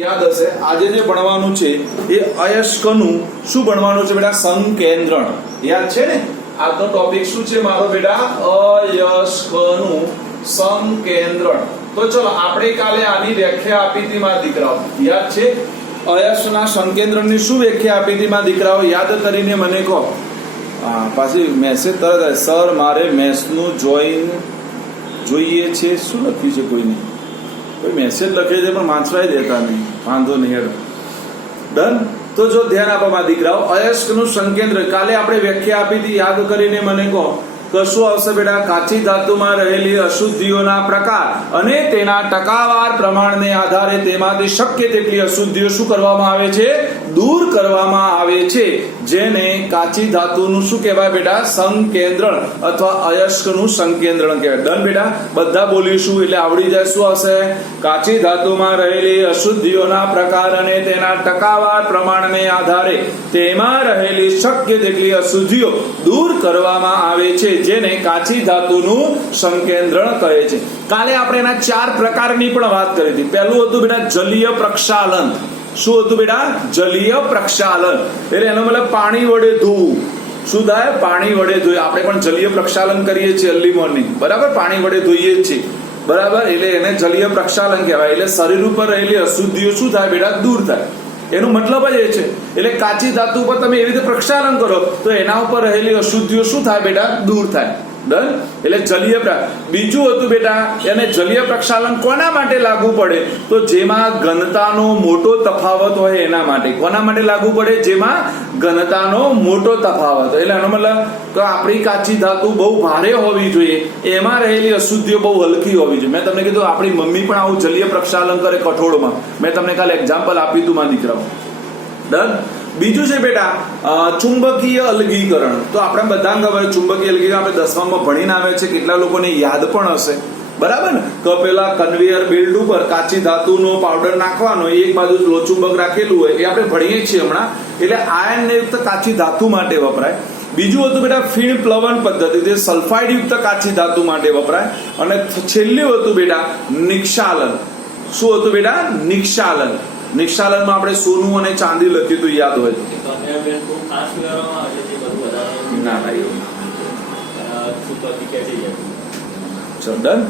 યાદ હશે આજે જે ભણવાનું છે એ અયસ્કનું શું ભણવાનું છે બેટા? સંકેન્દ્રણ. યાદ છે ને? આજનો ટોપિક શું છે મારો બેટા? અયસ્કનું સંકેન્દ્રણ. તો ચલો આપણે કાલે આની વ્યાખ્યા આપી હતી મારા દીકરાઓ. યાદ છે? અયસ્કના સંકેન્દ્રણની શું વ્યાખ્યા આપી હતી મારા દીકરાઓ? યાદ કરીને મને કહો. હા, પાછી મેસેજ તરત સર મારે મેથ્સનું જોઈએ છે. શું લખ્યું છે કોઈને? કોઈ મેસેજ લખે છે પણ વાંચવાય દેતા નહીં. વાંધો નહીં, હેડ ડન. તો જો ધ્યાન આપો મારા દીકરાઓ, અયસ્કનું સંકેન્દ્ર કાલે આપણે વ્યાખ્યા આપી હતી. યાદ કરીને મને કહો કશું આવશે બેટા? કાચી ધાતુમાં રહેલી અશુદ્ધિઓના પ્રકાર અને તેના ટકાવાર પ્રમાણને આધારે તેમાંથી શક્ય તેટલી અશુદ્ધિઓ શું કરવામાં આવે છે? દૂર કરવામાં આવે છે. જેને કાચી ધાતુનું શું કહેવાય બેટા? સંકેન્દ્રણ અથવા અયસ્કનું સંકેન્દ્રણ કહેવાય. ડન બેટા? બધા બોલીશું એટલે આવડી જાય. શું આવશે? કાચી ધાતુમાં રહેલી અશુદ્ધિઓના પ્રકાર અને તેના ટકાવાર પ્રમાણને આધારે તેમાં રહેલી શક્ય તેટલી અશુદ્ધિઓ દૂર કરવામાં આવે છે, જેને કાચી ધાતુનું સંકેન્દ્રણ કહે છે. કાલે આપણે એના 4 પ્રકારની પણ વાત કરી હતી. પહેલું હતું બેટા જલીય પ્રક્ષાલન. શું હતું બેટા? જલીય પ્રક્ષાલન એટલે એનો મતલબ પાણી વડે ધોવું. શું થાય? પાણી વડે ધોઈએ. આપણે પણ જલીય પ્રક્ષાલન કરીએ છીએ અર્લી મોર્નિંગ, બરાબર? પાણી વડે ધોઈએ છીએ, બરાબર? એટલે એને જલીય પ્રક્ષાલન કહેવાય. એટલે શરીર ઉપર રહેલી અશુદ્ધિઓ શું થાય બેટા? દૂર થાય. એનો મતલબ જ એ છે. એટલે કાચી ધાતુ ઉપર તમે એવી રીતે પ્રક્ષાલન કરો તો એના ઉપર રહેલી અશુદ્ધિઓ શું થાય બેટા? દૂર થાય. ડન? એટલે જલીય. બીજું હતું બેટા એને જલીય પ્રક્ષાલન કોના માટે લાગુ પડે? તો જેમાં ઘનતાનો મોટો તફાવત હોય એના માટે. કોના માટે લાગુ પડે? જેમાં ઘનતાનો મોટો તફાવત. એટલે એનો મતલબ કે આપણી કાચી ધાતુ બહુ ભારે હોવી જોઈએ, એમાં રહેલી અશુદ્ધિઓ બહુ હલકી હોવી જોઈએ. મેં તમને કીધું આપણી મમ્મી પણ આવું જલીય પ્રક્ષાલન કરે કઠોળમાં. મેં તમને કાલે એક્ઝામ્પલ આપ્યું હતું મારા દીકરાઓ. ડન? બીજું છે બેટા ચુંબકીય અલગીકરણ. તો આપણે બધા ખબર ચુંબકીય અલગીકરણ આપણે 10માં ભણીને આવે છે. કેટલા લોકોને યાદ પણ હશે, બરાબર ને? તો પેલા કન્વેયર બેલ્ટ ઉપર કાચી ધાતુનો પાવડર નાખવાનો, એક બાજુ લોચુંબક રાખેલું હોય, એ આપણે ભણીએ છીએ હમણાં. એટલે આયર્ન યુક્ત કાચી ધાતુ માટે વપરાય. બીજું હતું બેટા ફીણ પ્લવન પદ્ધતિ, જે સલ્ફાઇડ યુક્ત કાચી ધાતુ માટે વપરાય. અને છેલ્લું હતું બેટા નિક્ષાલન. શું હતું બેટા? નિક્ષાલન. નિક્ષાલનમાં આપણે સોનું અને ચાંદી લખ્યું હતું, યાદ હોય તો. ના ના એવું. ડન?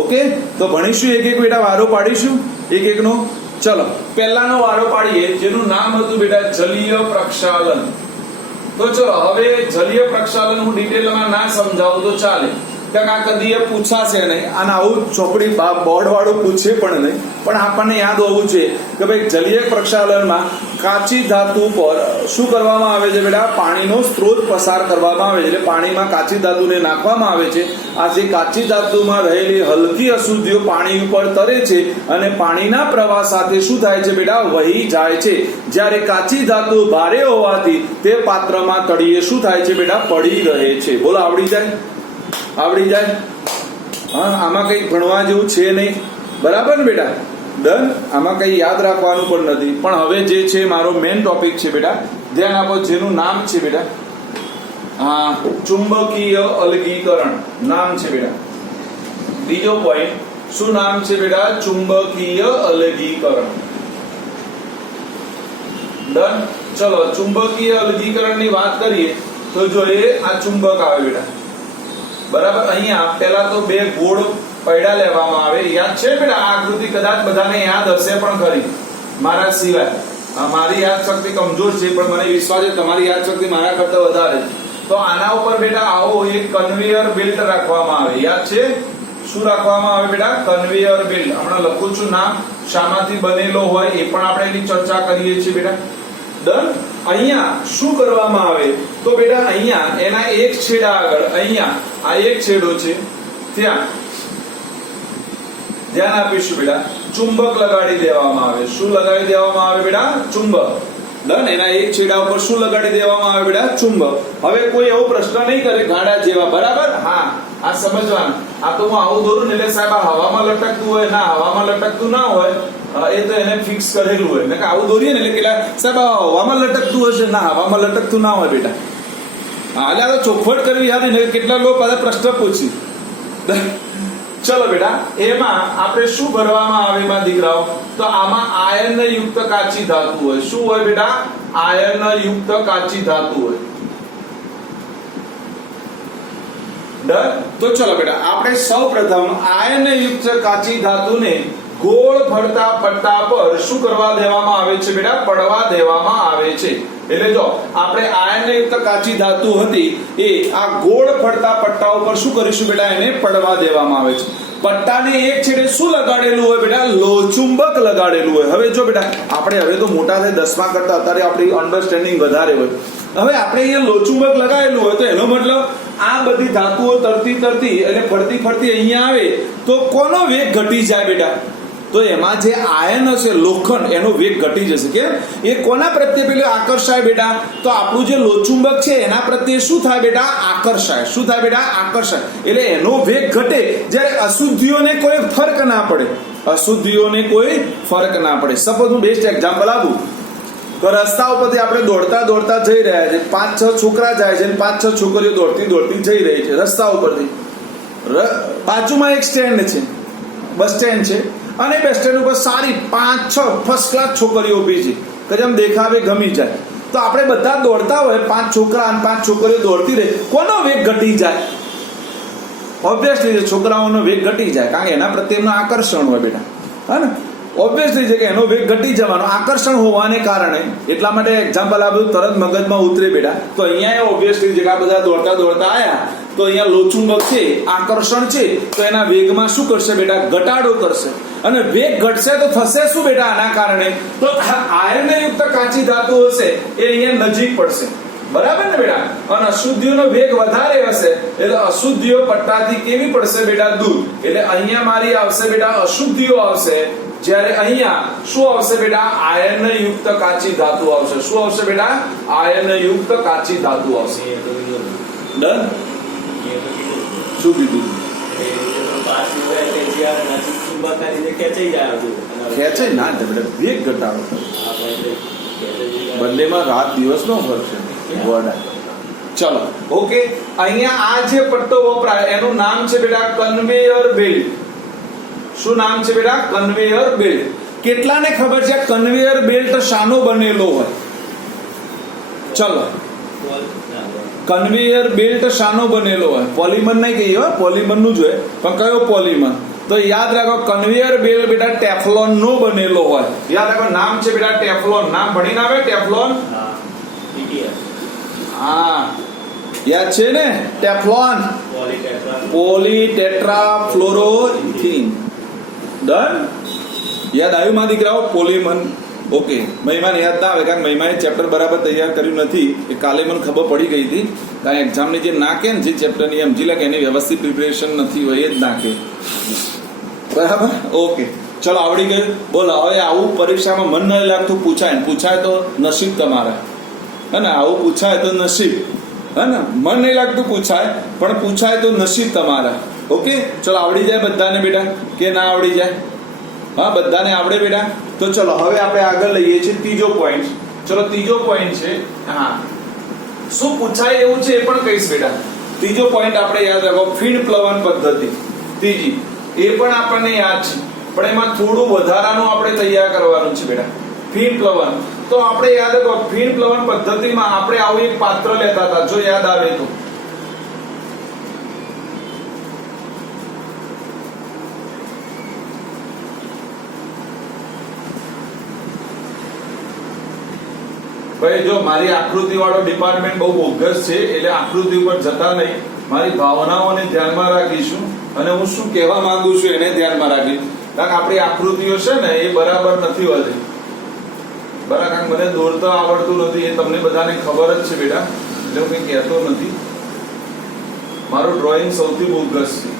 ઓકે, તો ભણીશું એક એક બેટા, વારો પાડીશું એક એક નો. ચલો પહેલાનો વારો પાડીએ, જેનું નામ હતું બેટા જલીય પ્રક્ષાલન. તો ચલો હવે જલીય પ્રક્ષાલન હું ડિટેલમાં ના સમજાવું તો ચાલે, કારણ આ કદી એ પૂછાશે નહીં. અને આવું ચોપડી બોર્ડ વાળું પૂછે પણ નહીં. પણ આપણને યાદ હોવું છે કે ભાઈ જલીય પ્રક્ષાલનમાં કાચી ધાતુ પર શું કરવામાં આવે છે બેટા? પાણીનો સ્ત્રોત પસાર કરવામાં આવે છે. એટલે પાણીમાં કાચી ધાતુને નાખવામાં આવે છે. આ જે કાચી ધાતુમાં રહેલી હલકી અશુદ્ધિઓ પાણી ઉપર તરે છે અને પાણીના પ્રવાહ સાથે શું થાય છે બેટા? વહી જાય છે. જ્યારે કાચી ધાતુ ભારે હોવાથી તે પાત્રમાં તળિયે શું થાય છે બેટા? પડી રહે છે. બોલો આવડી જાય? આવડી જાય? હા, આમાં કઈ ભણવા જેવું છે નહીં, બરાબર ને બેટા? ડન? આમાં કઈ યાદ રાખવાનું પણ નથી. પણ હવે જે છે મારો મેઇન ટોપિક છે બેટા, ધ્યાન આપો, જેનું નામ છે બેટા હા ચુંબકીય અલગીકરણ નામ છે બેટા. બીજો પોઈન્ટ શું નામ છે બેટા? ચુંબકીય અલગીકરણ. ડન? ચલો ચુંબકીય અલગીકરણની વાત કરીએ તો જો એ આ ચુંબક આવે બેટા, બરાબર? અહીંયા પેલા તો 2 ગોળ પૈડા લેવામાં આવે. યાદ છે બેટા? આ આકૃતિ કદાચ બધાને યાદ હશે પણ ખરી, મારા સિવાય. મારી યાદ શક્તિ કમજોર છે, પણ મને વિશ્વાસ છે તમારી યાદ શક્તિ મારા કરતા વધારે. તો આના ઉપર બેટા આવો એક કન્વેયર બેલ્ટ રાખવામાં આવે. યાદ છે? શું રાખવામાં આવે બેટા? Conveyor belt. હમણાં લખું છું નામ, શામાંથી બનેલો હોય એ પણ આપણે એની ચર્ચા કરીએ છીએ બેટા. ડન? અહીંયા શું કરવામાં આવે તો બેટા અહીંયા એના એક છેડા આગળ, અહીંયા આ એક છેડો છે, ત્યાં ધ્યાન આપીશું બેટા, ચુંબક લગાડી દેવામાં આવે. શું લગાડી દેવામાં આવે બેટા? ચુંબક. ડન? એના એક છેડા ઉપર શું લગાડી દેવામાં આવે બેટા? ચુંબક. હવે કોઈ એવો પ્રશ્ન નહીં કરે ગાડા જેવા, બરાબર? હા, આ સમજવાનું. આ તો હું આવું દોરું ને એટલે સાહેબ આ હવામાં લટકતું હોય. ના, હવામાં લટકતું ના હોય, એ તો એને ફિક્સ કરેલું હોય. આવું દોરીએ ને એટલે કેટલા સાહેબ હવામાં લટકતું હશે. ના, હવામાં લટકતું ના હોય બેટા. હા, એટલે ચોખવટ કરવી યાદ ને. કેટલા લોકો પાછા પ્રશ્ન પૂછી. ચલો બેટા, એમાં આપણે શું ભરવામાં આવે એમાં દીકરાઓ? તો આમાં આયર્ન યુક્ત કાચી ધાતુ હોય. શું હોય બેટા? આયર્ન યુક્ત કાચી ધાતુ હોય. ડન? તો ચલો બેટા, આપણે સૌપ્રથમ આયર્ન યુક્ત કાચી ધાતુને ગોળ ફરતા પટ્ટા પર શું કરવા દેવામાં આવે છે બેટા? પડવા દેવામાં આવે છે. એટલે જો આપણે આયર્ન યુક્ત કાચી ધાતુ હતી એ આ ગોળ ફરતા પટ્ટા ઉપર શું કરીશું બેટા? એને પડવા દેવામાં આવે છે. પટ્ટાને એક છેડે શું લગાડેલું હોય બેટા? લોહચુંબક લગાડેલું હોય. હવે જો બેટા, આપણે હવે તો મોટા થાય 10મા કરતા અત્યારે આપણી અન્ડરસ્ટેન્ડિંગ વધારે હોય. હવે આપણે અહીંયા લોહચુંબક લગાવેલું હોય તો એનો મતલબ આ બધી ધાતુઓ તરતી અને ફરતી અહીંયા આવે તો કોનો વેગ ઘટી જાય બેટા? તો એમાં જે આયન હશે લોખંડ, એનો વેગ ઘટી જશે. કેમ? એ કોના પ્રત્યે પેલું આકર્ષાય બેટા? તો આપણું જે લોહચુંબક છે એના પ્રત્યે શું થાય બેટા? આકર્ષાય. શું થાય બેટા? આકર્ષાય. એટલે એનો વેગ ઘટે. જ્યારે અશુદ્ધિઓને કોઈ ફરક ના પડે. અશુદ્ધિઓને કોઈ ફરક ના પડે. સપોઝ હું બેસ્ટ એક્ઝામ્પલ આપું તો રસ્તા ઉપરથી આપણે દોડતા જઈ રહ્યા છે. 5-6 છોકરા જાય છે અને 5-6 છોકરીઓ દોડતી જઈ રહી છે રસ્તા ઉપરથી. બાજુમાં એક સ્ટેન્ડ છે, બસ સ્ટેન્ડ છે, અને બસ સ્ટેન્ડ ઉપર સારી 5-6 ફર્સ્ટ ક્લાસ છોકરીઓ ઊભી છે કે જેમ દેખાવે ગમી જાય. તો આપણે બધા દોડતા હોય, 5 છોકરા અને 5 છોકરીઓ દોડતી રહે, કોનો વેગ ઘટી જાય? ઓબ્વિયસલી છોકરાઓનો વેગ ઘટી જાય, કારણ કે એના પ્રત્યે એમનું આકર્ષણ હોય બેટા. હા ને? ઓબ્વિયસલી છે કે એનો વેગ ઘટી જવાનો, આકર્ષણ હોવાને કારણે. એટલા માટે એક્ઝામ્પલ આ બધું તરત મગજમાં ઉતરે બેટા. તો અહીંયા ઓબ્વિયસલી છે કે આ બધા દોડતા આયા તો અહીંયા લોહચુંબક છે, આકર્ષણ છે, તો એના વેગમાં શું કરશે બેટા? ઘટાડો કરશે. અને વેગ ઘટશે તો થશે શું બેટા? આના કારણે તો આયર્ન યુક્ત કાચી ધાતુ હશે એ અહીંયા નજીક પડશે. બરાબર ને બેટા? અને અશુદ્ધિઓનો વેગ વધારે હશે એટલે અશુદ્ધિઓ પટ્ટાથી કેવી પડશે બેટા? દૂર. એટલે અહીંયા મારી આવશે બેટા અશુદ્ધિઓ આવશે, જ્યારે અહીંયા શું આવશે બેટા? આયર્ન યુક્ત કાચી ધાતુ આવશે. શું આવશે બેટા? આયર્ન યુક્ત કાચી ધાતુ આવશે. ડન? શું કીધું? ખેંચાય ના બેટા, વેગ ઘટાડો. બંનેમાં રાત દિવસ નો ફરક છે. ચલો ઓકે, અહીંયા આ જે પટ્ટો વપરાય એનું નામ છે બેટા કન્વેયર બેલ્ટ. શું નામ છે બેટા? Conveyor belt. કેટલાને ખબર છે કન્વેયર બેલ્ટ શાનો બનેલો હોય? ચલો, કન્વેયર બેલ્ટ શાનો બનેલો હોય? પોલિમર નહીં કહીએ, પોલિમર નું જ હોય, પણ કયો પોલિમર? તો યાદ રાખો, કન્વેયર બેલ્ટ બેટા ટેફલોન નો બનેલો હોય. યાદ રાખો, નામ છે બેટા ટેફલોન. નામ ભણીને આવે ટેફલોન. હા, યાદ છે ને? ટેફલોન, પોલીટેટ્રાફ્લોરોઇથીન. ડન? યાદ આવ્યું માં દીકરાઓ? પોલિમર. ઓકે, મહિમાને યાદ ના આવે કારણ મહિમાએ ચેપ્ટર બરાબર તૈયાર કર્યું નથી. એ કાલે મને ખબર પડી ગઈ હતી, કારણ એક્ઝામની જે નાખે ને જે ચેપ્ટરની સમજી લે કે એની વ્યવસ્થિત પ્રિપેરેશન નથી હોય એ જ નાખે. બરાબર? ઓકે, ચલો આવડી ગયું. બોલો, હવે આવું પરીક્ષામાં મન ન લાગતું પૂછાય તો નસીબ તમારા. હે ને? આવું પૂછાય તો નસીબ. હે ને? મન નહીં લાગતું પૂછાય, પણ પૂછાય તો નસીબ તમારા. ઓકે, ચલો આવડી જાય બધાને બેટા કે ના આવડી જાય? હા, બધાને આવડે બેટા. તો ચલો હવે આપણે આગળ લઈએ છીએ ત્રીજો પોઈન્ટ. ચલો ત્રીજો પોઈન્ટ છે, હા, શું પૂછાય એવું છે એ પણ કહીશ બેટા. ત્રીજો પોઈન્ટ આપણે યાદ રાખો, ફીણ પ્લવન પદ્ધતિ. ત્રીજી એ પણ આપણને યાદ છે, પણ એમાં થોડું વધારાનું આપણે તૈયાર કરવાનું છે બેટા. ફીણ પ્લવન તો આપણે યાદ રાખો, ફીણ પ્લવન પદ્ધતિમાં આપણે આવું એક પાત્ર લેતા હતા, જો યાદ આવે તો. ભાઈ જો મારી આકૃતિ વાળો ડિપાર્ટમેન્ટ બહુ બોગસ છે, એટલે આકૃતિ ઉપર જતા નહીં, મારી ભાવનાઓને ધ્યાનમાં રાખીશું અને હું શું કહેવા માંગુ છું એને ધ્યાનમાં રાખીશું. કારણ કે આપણી આકૃતિઓ છે ને એ બરાબર નથી હોતી. બરાબર? કારણ મને દોરતા આવડતું નથી, એ તમને બધાને ખબર જ છે બેટા, એટલે હું કઈ કહેતો નથી. મારું ડ્રોઈંગ સૌથી બોગસ છે.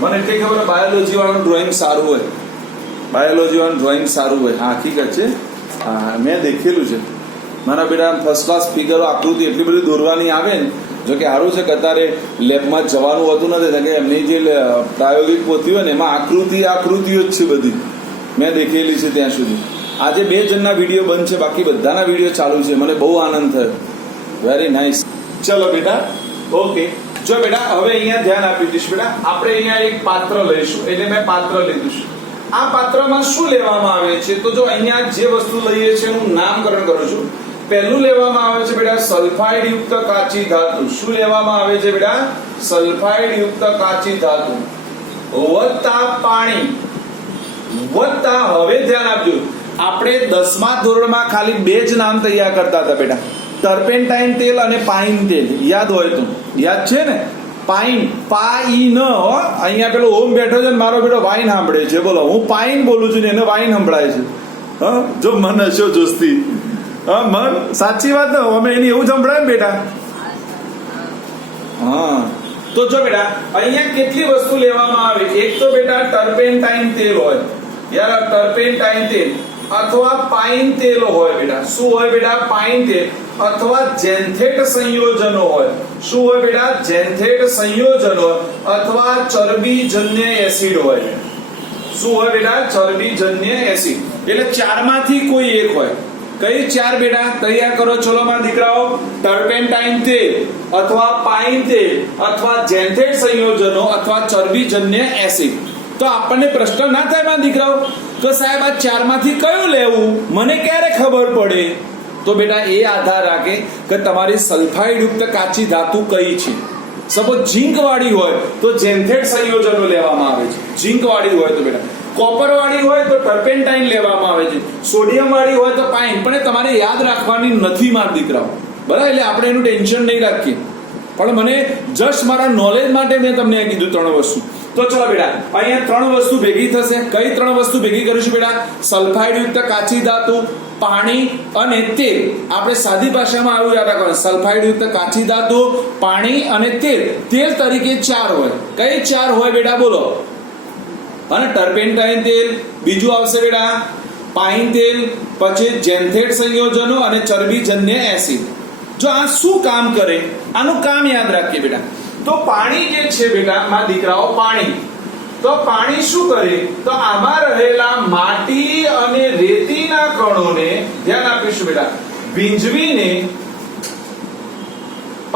મને એટલી ખબર બાયોલોજી વાળું ડ્રોઈંગ સારું હોય, બાયોલોજી વાળું ડ્રોઈંગ સારું હોય. હા, હકીકત છે. હા, મેં દેખેલું છે. મારા બેટા ફર્સ્ટ ક્લાસ ફિગરો આકૃતિ એટલી બધી દોરવાની આવે ને, જો કે સારું છે કે અત્યારે લેબમાં જવાનું હોતું નથી, કે એમની જે પ્રાયોગિક પોથી હોય ને એમાં આકૃતિઓ જ છે બધી. મેં દેખેલી છે ત્યાં સુધી. આજે 2 જણના વિડીયો બંધ છે, બાકી બધાના વિડીયો ચાલુ છે. મને બહુ આનંદ થયો. Very nice. ચલો બેટા, ઓકે. જો બેટા હવે અહીંયા ધ્યાન આપી દઈશ બેટા, આપણે અહીંયા એક પાત્ર લઈશું, એટલે મેં પાત્ર લીધું છે. આ પાત્રમાં શું લેવામાં આવે છે? તો જો અહીંયા જે વસ્તુ લઈએ છે એનું નામકરણ કરું છું. પહેલું લેવામાં આવે છે બેટા સલ્ફાઇડ યુક્ત કાચી ધાતુ. શું લેવામાં આવે છે બેટા? સલ્ફાઇડ યુક્ત કાચી ધાતુ વત્તા પાણી વત્તા, હવે ધ્યાન આપજો, આપણે 10મા ધોરણમાં ખાલી બે જ નામ તૈયાર કરતા હતા બેટા, ટર્પેન્ટાઇન તેલ અને પાઇન તેલ. યાદ હોય તો યાદ છે ને? પાઇન પાઇન હો, અહીંયા પેલો ઓમ બેઠો છે ને મારો બેટો વાઈન સાંભળે છે. બોલો, હું પાઇન બોલું છું ને એને વાઈન સંભળાય છે. હા, જો મન હશો જોસ્તી. હા મન, સાચી વાત ને, અમે એની એવું સંભળાય ને બેટા. હા, તો જો બેટા અહીંયા કેટલી વસ્તુ લેવામાં આવે? એક તો બેટા ટર્પેન્ટાઇન તેલ હોય, યાર ટર્પેન્ટાઇન તેલ અથવા પાઇન તેલ હોય બેટા. શું હોય બેટા? પાઇન તેલ અથવા જેન્થેટ સંયોજનો હોય. શું હોય બેટા? જેન્થેટ સંયોજનો અથવા ચરબીજન્ય એસિડ હોય. શું હોય બેટા? ચરબીજન્ય એસિડ. એટલે ચારમાંથી કોઈ એક હોય. કઈ ચાર બેટા? તૈયાર કરો ચલો મારા દીકરાઓ. ટર્પેન્ટાઇન તેલ અથવા પાઇન તેલ અથવા જેન્થેટ સંયોજનો અથવા ચરબીજન્ય એસિડ. તો આપણને પ્રશ્ન ના થાય મારા દીકરાઓ કે સાહેબ આ ચારમાંથી કયું લેવું, મને ક્યારે ખબર પડે? તો બેટા એ આધાર રાખે કે તમારી સલ્ફાઇડ યુક્ત કાચી ધાતુ કઈ છે. સપોઝ ઝીંક વાળી હોય તો જેન્થેટ સંયોજનો લેવામાં આવે છે. ઝીંક વાળી હોય તો બેટા, કોપર વાળી હોય તો ટર્પેન્ટાઇન લેવામાં આવે છે, સોડિયમ વાળી હોય તો પાઇન. પણ એ તમારે યાદ રાખવાની નથી મારા દીકરાઓ, બરાબર? એટલે આપણે એનું ટેન્શન નહીં રાખીએ, પણ મને જસ્ટ મારા નોલેજ માટે મેં તમને કીધું 3 વસ્તુ. તો ચલો બેટા અહીંયા 3 વસ્તુ ભેગી થશે. કઈ 3 વસ્તુ ભેગી કરીશું બેટા? સલ્ફાઇડ યુક્ત કાચી ધાતુ, પાણી અને તેલ. આપણે સાદી ભાષામાં આવું યાદ રાખવાનું, સલ્ફાઇડ યુક્ત કાચી ધાતુ, પાણી અને તેલ. તેલ તરીકે 4 હોય. કઈ 4 હોય બેટા? બોલો. અને ટર્પેન્ટાઇન તેલ, બીજું આવશે બેટા પાઇન તેલ, પછી જેન્થેટ સંયોજનો અને ચરબીજન્ય એસિડ. જો આ શું કામ કરે, આનું કામ યાદ રાખીએ બેટા. તો પાણી જે છે બેટા મારા દીકરાઓ, પાણી, તો પાણી શું કરે? તો આમાં રહેલા માટી અને રેતીના કણોને, ધ્યાન આપીશું બેટા, ભીંજવીને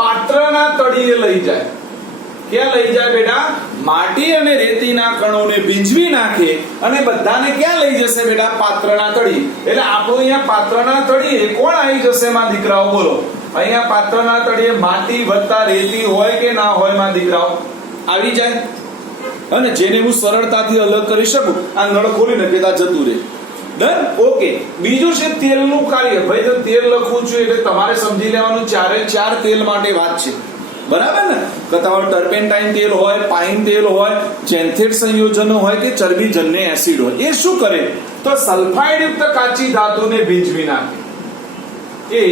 પાત્રના તળિયે લઈ જાય. ક્યાં લઈ જાય બેટા? માટી અને રેતીના કણોને ભીંજવી નાખે અને બધાને ક્યાં લઈ જશે બેટા? પાત્રના તળિયે. એટલે આપણું અહીંયા પાત્રના તળિયે કોણ આવી જશે મારા દીકરાઓ? બોલો. અહીંયા પાત્રના તળિયે માટી વત્તા રેતી હોય કે ના હોય મારા દીકરાઓ? આવી જાય. અને જેને હું સરળતાથી અલગ કરી શકું, આ નળ ખોલીને પેલા જતું રહે. ડન? ઓકે. બીજું છે તેલનું કાર્ય. ભાઈ તો તેલ લખવું છું એટલે તમારે સમજી લેવાનું 4 તેલ માટે વાત છે, બરાબર ને? કે તમારું ટર્પેન્ટાઇન તેલ હોય, પાઇન તેલ હોય, જેન્થેટ સંયોજનો હોય કે ચરબીજન્ય એસિડ હોય. એ શું કરે? તો સલ્ફાઇડ યુક્ત કાચી ધાતુને ભીંજવી નાખે. એ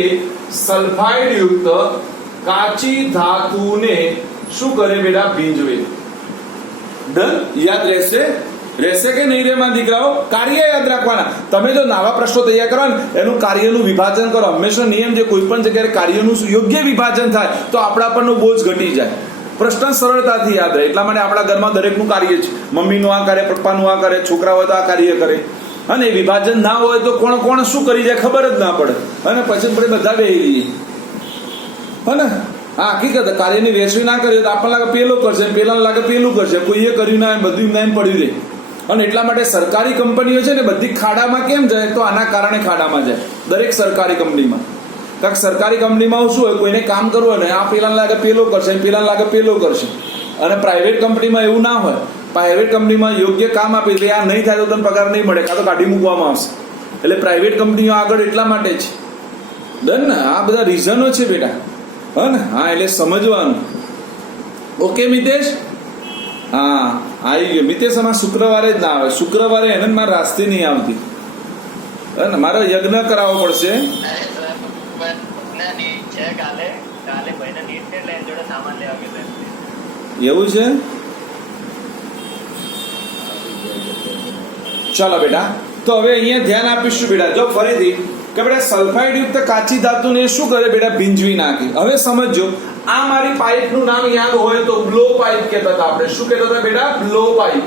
સલ્ફાઇડ યુક્ત કાચી ધાતુને શું કરે બેટા? ભીંજવે. ડન? યાદ રહેશે કે નહીં રે મારા દીકરાઓ? કાર્ય યાદ રાખવાના. તમે જો નવા પ્રશ્નો તૈયાર કરો ને એનું કાર્યનું વિભાજન કરો. હંમેશા નિયમ જે કોઈ પણ જગ્યાએ કાર્યનું યોગ્ય વિભાજન થાય તો આપણા પરનો બોજ ઘટી જાય, પ્રશ્ન સરળતાથી યાદ રહે. એટલા માટે આપણા ઘરમાં દરેકનું કાર્ય છે. મમ્મીનું આ કરે, પપ્પાનું આ કરે, છોકરા હોય તો આ કાર્ય કરે. અને વિભાજન ના હોય તો કોણ કોણ શું કરી જાય ખબર જ ના પડે. અને પછી બધા બેહી રહીએ, હે ને? હા, હકીકત કાર્યની વહેંચણી ના કરીએ તો આપણને લાગે પેલું કરશે, પેલા લાગે પેલું કરશે, કોઈએ કર્યું ના, બધું એમ પડ્યું રહે. અને એટલા માટે સરકારી કંપનીઓ છે ને બધી ખાડામાં કેમ જાય? તો આના કારણે ખાડામાં જાય દરેક સરકારી કંપનીમાં. કારણ કે સરકારી કંપનીમાં શું હોય, કોઈને કામ કરવું હોય ને આ પેલા લાગે પેલું કરશે, પેલા લાગે પેલું કરશે. અને પ્રાઇવેટ કંપનીમાં એવું ના હોય. પ્રાઇવેટ કંપનીમાં યોગ્ય કામ આપે એટલે આ નહીં થાય તો તમને પગાર નહીં મળે, કાં તો કાઢી મૂકવામાં આવશે. એટલે પ્રાઇવેટ કંપનીઓ આગળ એટલા માટે છે. ડન ને? આ બધા રીઝનો છે બેટા, હે ને? હા, એટલે સમજવાનું. ઓકે મિતેશ? હા, આવી ગયો મિતેશ. આમાં શુક્રવારે જ ના આવે. શુક્રવારે એને મારે રાસ્તે નહીં આવતી, હે ને? મારે યજ્ઞ કરાવવો પડશે. એવું છે? ચાલો બેટા, તો હવે અહીંયા ધ્યાન આપીશું બેટા. જો ફરીથી કે બેટા સલ્ફાઇડ યુક્ત કાચી ધાતુને શું કરે બેટા? ભીંજવી નાખે. હવે સમજો, આ મારી પાઇપનું નામ યાદ હોય તો બ્લો પાઇપ કહેતા હતા આપણે. શું કહેતા હતા બેટા? Blow pipe.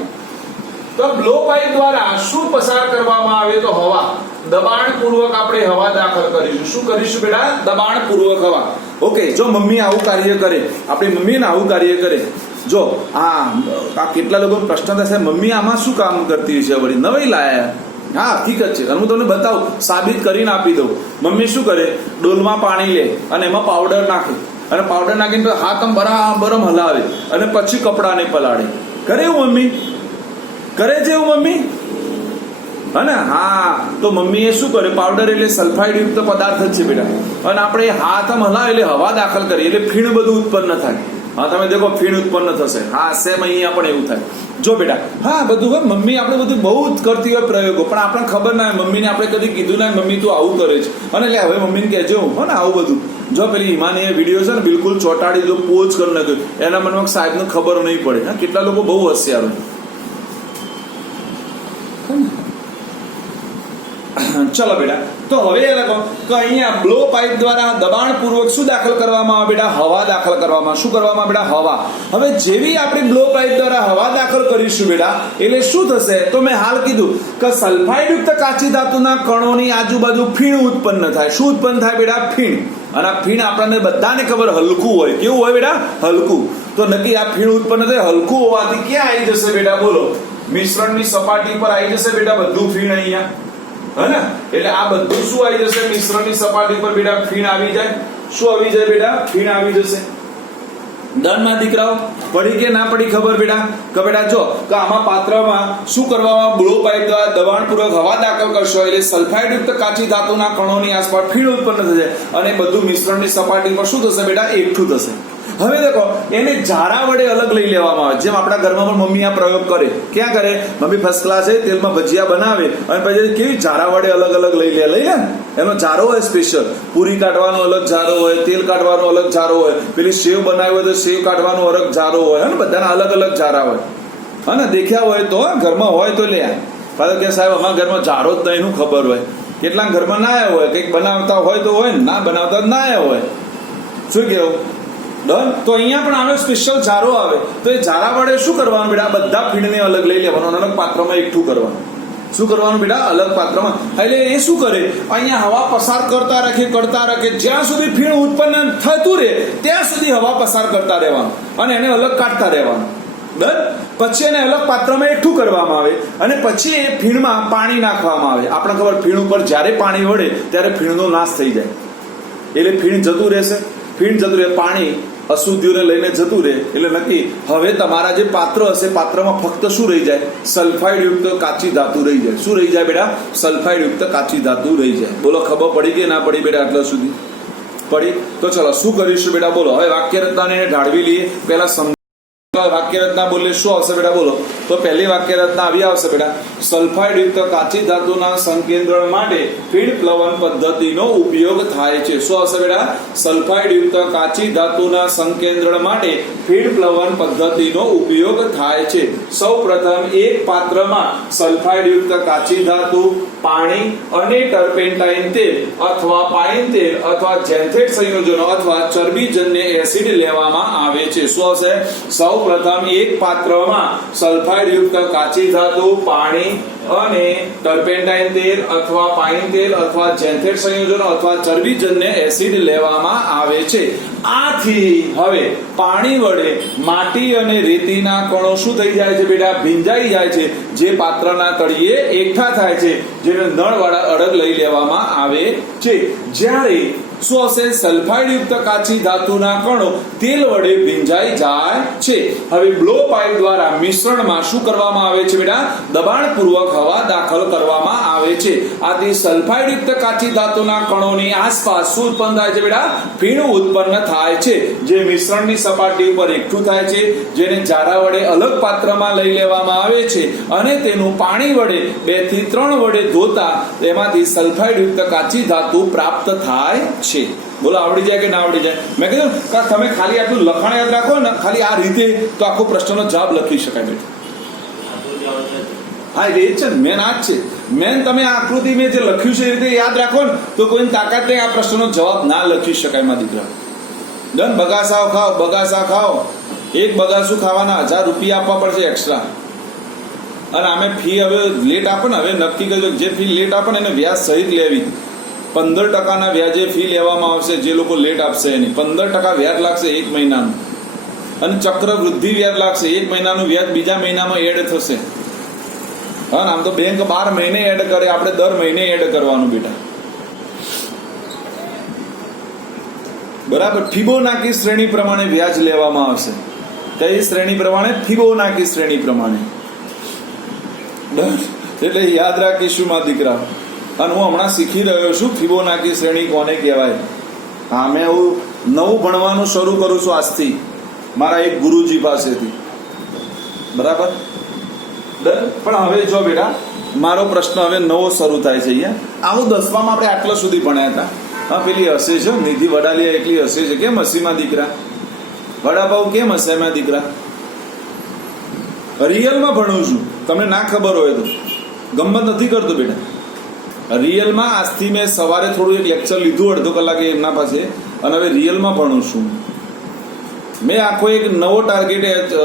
તો બ્લો પાઇપ દ્વારા શું પસાર કરવામાં આવે તો હવા દબાણપૂર્વક આપણે હવા દાખલ કરીશું. શું કરીશું બેટા? દબાણપૂર્વક હવા. ઓકે, જો મમ્મી આવું કાર્ય કરે, આપણી મમ્મી આવું કાર્ય કરે, જો આ કેટલા લોકો પ્રશ્ન થશે, મમ્મી આમાં શું કામ કરતી છે, વળી નવાઈ લાયા. હા, હકીકત છે. હું તમને બતાવું, સાબિત કરીને આપી દઉં. મમ્મી શું કરે, ડોલમાં પાણી લે અને એમાં પાવડર નાખે, અને પાવડર નાખીને હાથ આમ બરાબર હલાવે અને પછી કપડાને પલાળે. કરે એવું મમ્મી? કરે છે એવું મમ્મી? હને? હા, તો મમ્મીએ શું કરે, પાવડર એટલે સલ્ફાઇડ યુક્ત પદાર્થ જ છે બેટા, અને આપણે હાથ આમ હલાવે એટલે હવા દાખલ કરીએ એટલે ફીણ બધું ઉત્પન્ન થાય. હા, તમે દેખો ફીણ ઉત્પન્ન થશે. હા, સેમ અહીંયા પણ એવું થાય. જો બેટા, હા, બધું હોય. મમ્મી આપણે બધું બહુ જ કરતી હોય પ્રયોગો, પણ આપણને ખબર ના હોય. મમ્મીને આપણે કદી કીધું ના, મમ્મી તું આવું કરે છે, અને એટલે હવે મમ્મીને કહેજો હો ને આવું બધું. જો પેલી હિમાની એ વિડીયો છે ને, બિલકુલ ચોટાડી દો, પોચ કરી નાખ્યો, એના મનમાં સાહેબને ખબર નહીં પડે. હા, કેટલા લોકો બહુ હોશિયાર હોય. ચલો બેટા, તો હવે એ લખો કે અહીંયા બ્લો પાઇપ દ્વારા દબાણપૂર્વક શું દાખલ કરવામાં આવે બેટા? હવા દાખલ કરવામાં. શું કરવામાં બેટા? હવા. હવે જેવી આપણે બ્લો પાઇપ દ્વારા હવા દાખલ કરીશું બેટા, એટલે શું થશે? તો મેં હાલ કીધું કે સલ્ફાઇડ યુક્ત કાચી ધાતુના કણોની આજુબાજુ ફીણ ઉત્પન્ન થાય. શું ઉત્પન્ન થાય બેટા? ફીણ. અને આ ફીણ આપણને બધાને ખબર હલકું હોય. કેવું હોય બેટા? હલકું. તો નક્કી આ ફીણ ઉત્પન્ન થાય હલકું હોવાથી ક્યાં આવી જશે બેટા? બોલો, મિશ્રણની સપાટી પર આવી જશે બેટા બધું ફીણ અહીંયા, હે ને? એટલે આ બધું શું આવી જશે? મિશ્રણની સપાટી પર બેટા ફીણ આવી જાય. શું આવી જાય બેટા? ફીણ આવી જશે. દનમાં દીકરાઓ પડી કે ના પડી ખબર બેટા? કે બેટા જો કે આમાં પાત્રમાં શું કરવામાં? બ્લો પાઇપ દ્વારા દબાણપૂર્વક હવા દાખલ કરશો એટલે સલ્ફાઇડ યુક્ત કાચી ધાતુના કણોની આસપાસ ફીણ ઉત્પન્ન થશે, અને બધું મિશ્રણની સપાટી પર શું થશે બેટા? એકઠું થશે. હવે દેખો, એને જારા વડે અલગ લઈ લેવામાં આવે. જેમ આપણા ઘરમાં પણ મમ્મી આ પ્રયોગ કરે. ક્યાં કરે? મમ્મી ફર્સ્ટ ક્લાસ છે, તેલમાં ભજીયા બનાવે અને પછી કેવી જારા વડે અલગ અલગ લઈ લે. એનો જારો હોય સ્પેશિયલ. પૂરી કાઢવાનો અલગ જારો હોય, તેલ કાઢવાનો અલગ જારો હોય, પેલી સેવ બનાવી હોય તો સેવ કાઢવાનો અલગ જારો હોય, હે ને? બધાના અલગ અલગ જારા હોય. હા ને? દેખ્યા હોય તો, ઘરમાં હોય તો લે. પાછો કે સાહેબ અમારા ઘરમાં જારો જ નહીં, ખબર હોય. કેટલાક ઘરમાં ના હોય, કંઈક બનાવતા હોય તો હોય, ના બનાવતા ના હોય. શું કેવું? ડન. તો અહીંયા પણ આનો સ્પેશિયલ જારો આવે. તો એ જારા વડે શું કરવાનું બેટા? બધા ફીણને અલગ લઈ લેવાનું, અલગ પાત્રમાં એકઠું કરવાનું. શું કરવાનું બેટા? અલગ પાત્રમાં. એટલે એ શું કરે? અહીંયા હવા પસાર કરતા રાખે, જ્યાં સુધી ફીણ ઉત્પન્ન થતું રહે ત્યાં સુધી હવા પસાર કરતા રહેવાનું, અને એને અલગ કાઢતા રહેવાનું. ડન. પછી એને અલગ પાત્રમાં એકઠું કરવામાં આવે, અને પછી એ ફીણમાં પાણી નાખવામાં આવે. આપણે ખબર, ફીણ ઉપર જ્યારે પાણી વળે ત્યારે ફીણનો નાશ થઈ જાય, એટલે ફીણ જતું રહેશે. ફીણ જતું રહે, પાણી અશુદ્ધિઓને લઈને જતું રહે, એટલે નક્કી હવે તમારા જે પાત્ર હશે, પાત્રમાં ફક્ત શું રહી જાય? સલ્ફાઇડ યુક્ત કાચી ધાતુ રહી જાય. શું રહી જાય બેટા? સલ્ફાઇડ યુક્ત કાચી ધાતુ રહી જાય. બોલો, ખબર પડી કે ના પડી બેટા? આટલા સુધી પડી? તો ચલો શું કરીશું બેટા? બોલો, હવે વાક્ય રચનાને ઢાળવી લઈએ. પહેલા વાક્ય રચના બોલે શું આવશે બેટા? બોલો, તો પહેલી વાક્ય રચના આવી આવશે બેટા: સલ્ફાઇડ યુક્ત કાચી ધાતુના સંકેન્દ્રણ માટે ફીણ પ્લવન પદ્ધતિનો ઉપયોગ થાય છે. શું આવશે બેટા? સલ્ફાઇડ યુક્ત કાચી ધાતુના સંકેન્દ્રણ માટે ફીણ પ્લવન પદ્ધતિનો ઉપયોગ થાય છે. સૌપ્રથમ એક પાત્રમાં સલ્ફાઇડ યુક્ત કાચી ધાતુ, પાણી અને ટર્પેન્ટાઇન તેલ અથવા પાઇન તેલ અથવા ઝેન્થેટ સંયોજનો અથવા ચરબીજન્ય એસિડ લેવામાં આવે છે. શું આવશે? સૌપ્રથમ એક પાત્રમાં સલ્ફાઇડ યુક્ત કાચી ધાતુ, પાણી અને ટર્પેન્ટાઇન તેલ અથવા પાઇન તેલ અથવા ઝેન્થેટ સંયોજનો અથવા ચરબીજન્ય એસિડ લેવામાં આવે છે. આથી હવે પાણી વડે માટી અને રેતીના કણો શું થઈ જાય છે બેટા? ભીંજાઈ જાય છે, જે પાત્રના તળિયે એકઠા થાય છે, જેને નળવાળા અડગ લઈ લેવામાં આવે છે. જ્યારે શું હશે? સલ્ફાઇડ યુક્ત કાચી ધાતુના કણો તેલ વડે ભીંજાઈ જાય છે. હવે બ્લો પાઇપ દ્વારા મિશ્રણમાં શું કરવામાં આવે છે બેટા? દબાણપૂર્વક હવા દાખલ કરવામાં આવે છે. આથી સલ્ફાઇડ યુક્ત કાચી ધાતુના કણોની આસપાસ શું ઉત્પન્ન થાય છે બેટા? ફીણ ઉત્પન્ન થાય છે, જે મિશ્રણની સપાટી ઉપર એકઠું થાય છે, જેને જારા વડે અલગ પાત્રમાં લઈ લેવામાં આવે છે, અને તેનું પાણી વડે 2 થી 3 વડે ધોતા તેમાંથી સલ્ફાઇડ યુક્ત કાચી ધાતુ પ્રાપ્ત થાય છે. બોલો, આવડી જાય કે ના આવડી જાય? મેં કીધું કે તમે ખાલી આટલું લખાણ યાદ રાખો ને, ખાલી આ રીતે, તો આખો પ્રશ્નનો જવાબ લખી શકાય બેટા. હા, એટલે એ જ છે ને, મેન આ જ છે. મેન તમે આ આકૃતિ મેં જે લખ્યું છે એ રીતે યાદ રાખો ને, તો કોઈની તાકાત નહીં આ પ્રશ્નનો જવાબ ના લખી શકાય મારા દીકરા. ડન. બગાસાઓ ખાઓ, બગાસા ખાઓ. એક બગાસું ખાવાના 1000 રૂપિયા આપવા પડશે એક્સ્ટ્રા. અને આમે ફી હવે લેટ આપે ને, હવે નક્કી કરજો જે ફી લેટ આપે ને એને વ્યાજ સહિત લેવી. 15% વ્યાજે ફી લેવામાં આવશે જે લોકો લેટ આપશે એની. 15% વ્યાજ લાગશે 1 મહિનાનું, અને ચક્રવૃદ્ધિ વ્યાજ લાગશે. 1 મહિનાનું વ્યાજ બીજા મહિનામાં એડ થશે. હા, આમ તો બેંક 12 મહિને એડ કરે, આપણે દર મહિને એડ કરવાનું બેટા. બરાબર. ફિબોનાકી શ્રેણી પ્રમાણે વ્યાજ લેવામાં આવશે. કઈ શ્રેણી પ્રમાણે? ફિબોનાકી શ્રેણી પ્રમાણે. એટલે યાદ રાખીશું માં દીકરા. અને હું હમણાં શીખી રહ્યો છું ફિબોનાકી શ્રેણી કોને કહેવાય. હા, મેં હું નવું ભણવાનું શરૂ કરું છું આજથી મારા એક ગુરુજી પાસેથી. બરાબર. પણ હવે જો બેટા મારો પ્રશ્ન હવે નવો શરૂ થાય છે અહીંયા. આવું 10માં આપણે આટલા સુધી ભણ્યા હતા. હા, પેલી હશે છે નિધિ વડાલિયા એકલી હશે છે. કેમ હસીમાં દીકરા? વડાપાવ કેમ હશે એમાં દીકરા? રિયલમાં ભણું છું, તમને ના ખબર હોય તો. ગમત નથી કરતો બેટા. રિયલમાં આજથી મેં સવારે થોડું એક લેક્ચર લીધું અડધો કલાકે એમના પાસે, અને હવે રિયલમાં ભણું છું. મેં આખો એક નવો ટાર્ગેટ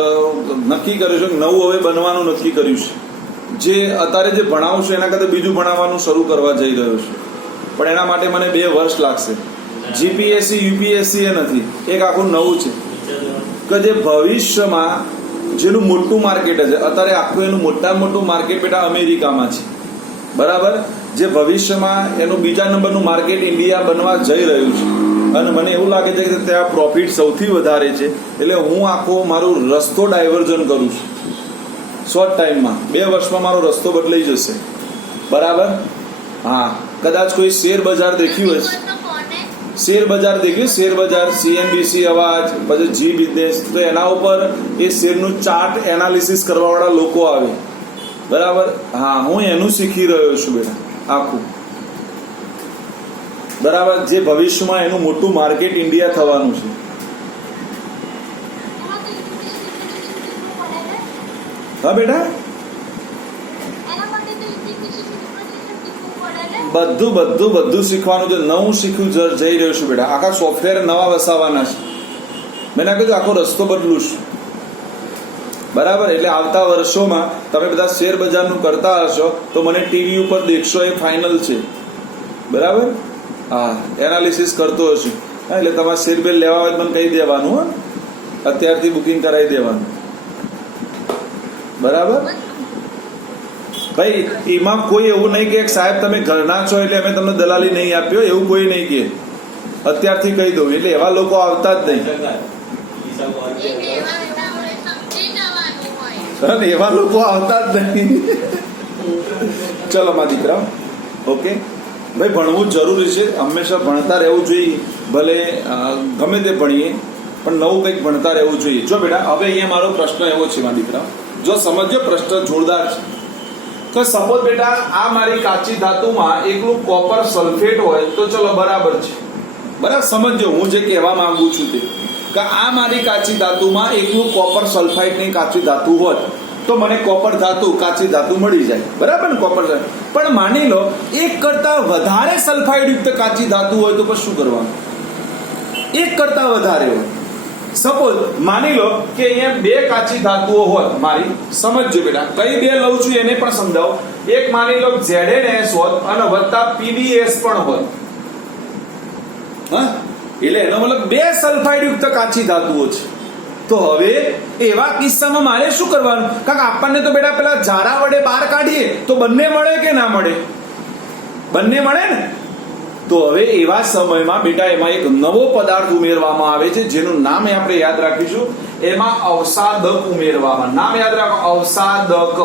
નક્કી કર્યો છે. નવું હવે બનવાનું નક્કી કર્યું છે. જે અત્યારે જે ભણાવું છું એના કરતાં બીજું ભણાવવાનું શરૂ કરવા જઈ રહ્યો છું. પણ એના માટે મને 2 વર્ષ લાગશે. જીપીએસસી યુપીએસસી એ નથી, એક આખું નવું છે કે જે ભવિષ્યમાં જેનું મોટું માર્કેટ છે. અત્યારે આખું એનું મોટામાં મોટું માર્કેટ બેટા અમેરિકામાં છે. બરાબર. જે ભવિષ્યમાં એનું બીજા નંબરનું માર્કેટ ઇન્ડિયા બનવા જઈ રહ્યું છે. અને મને એવું લાગે છે કે ત્યાં પ્રોફિટ સૌથી વધારે છે. એટલે હું આખો મારો રસ્તો ડાયવર્ઝન કરું છું. શોર્ટ ટાઈમમાં 2 વર્ષમાં મારો રસ્તો બદલાઈ જશે. બરાબર. હા, કદાચ કોઈ શેર બજાર દેખ્યું હશે. શેર બજાર દેખ્યું? શેર બજાર, CNBC અવાજ, પછી જી બિઝનેસ. તો એના ઉપર એ શેરનું ચાર્ટ એનાલિસિસ કરવાવાળા લોકો આવે. બરાબર. હા, હું એનું શીખી રહ્યો છું બેટા આખું. બરાબર. જે ભવિષ્યમાં એનું મોટું માર્કેટ ઇન્ડિયા થવાનું છે. હા બેટા, બધું શીખવાનું છે. નવું શીખવું જઈ રહ્યો છું બેટા. આખા સોફ્ટવેર નવા વસાવવાના છે. મેં ના કીધું આખો રસ્તો બદલું છું. બરાબર. એટલે આવતા વર્ષોમાં તમે બધા શેર બજારનું કરતા હશો તો મને ટીવી ઉપર દેખશો, એ ફાઇનલ છે. બરાબર. હા, એનાલિસિસ કરતો હશું. હા, એટલે તમારે શેર બેર લેવા હોય મને કહી દેવાનું. અત્યારથી બુકિંગ કરાવી દેવાનું. બરાબર. ભાઈ એમાં કોઈ એવું નહીં કે સાહેબ તમે ઘરના છો એટલે અમે તમને દલાલી નહીં આપ્યો, એવું કોઈ નહીં કે. અત્યારથી કહી દઉં. એટલે એવા લોકો આવતા જ નહીં. એવા લોકો આવતા જ નહીં. ચલો માં દીકરા. ઓકે ભાઈ, ભણવું જરૂરી છે. હંમેશા ભણતા રહેવું જોઈએ. ભલે ગમે તે ભણીએ પણ નવું કંઈક ભણતા રહેવું જોઈએ. જો બેટા હવે અહીંયા મારો પ્રશ્ન એવો છે માં દીકરા, જો સમજો પ્રશ્ન જોરદાર છે. તો સપોઝ બેટા આ મારી કાચી ધાતુમાં એકલું કોપર સલ્ફેટ હોય તો ચલો બરાબર છે. બરાબર. સમજો હું જે કહેવા માંગુ છું તે કે આ મારી કાચી ધાતુમાં એકલું કોપર સલ્ફાઇડની કાચી ધાતુ હોત તો મને કોપર ધાતુ કાચી ધાતુ મળી જાય. બરાબર ને? કોપર. પણ માની લો 1 કરતા વધારે સલ્ફાઇડ યુક્ત કાચી ધાતુ હોય તો પછી શું કરવાનું? 1 કરતા વધારે હોય. સપોઝ માની લો કે અહીંયા 2 કાચી ધાતુઓ હોત મારી. સમજજો બેટા, કઈ 2 લઉં છું એને પણ સમજાવો. એક માની લો ZnS હોત અને વત્તા PbS પણ હોત. હા, એટલે એનો મતલબ 2 સલ્ફાઇડ યુક્ત કાચી ધાતુઓ છે. તો હવે એવા કિસ્સામાં મારે શું કરવાનું? કારણ કે આપણને તો બેટા પેલા જારા વડે બહાર કાઢીએ તો બંને મળે કે ના મળે? બંને મળે ને. તો હવે એવા સમયમાં બેટા એમાં એક નવો પદાર્થ ઉમેરવામાં આવે છે જેનું નામ આપણે યાદ રાખીશું. એમાં અવસાદક ઉમેરવામાં. નામ યાદ રાખો, અવસાદક.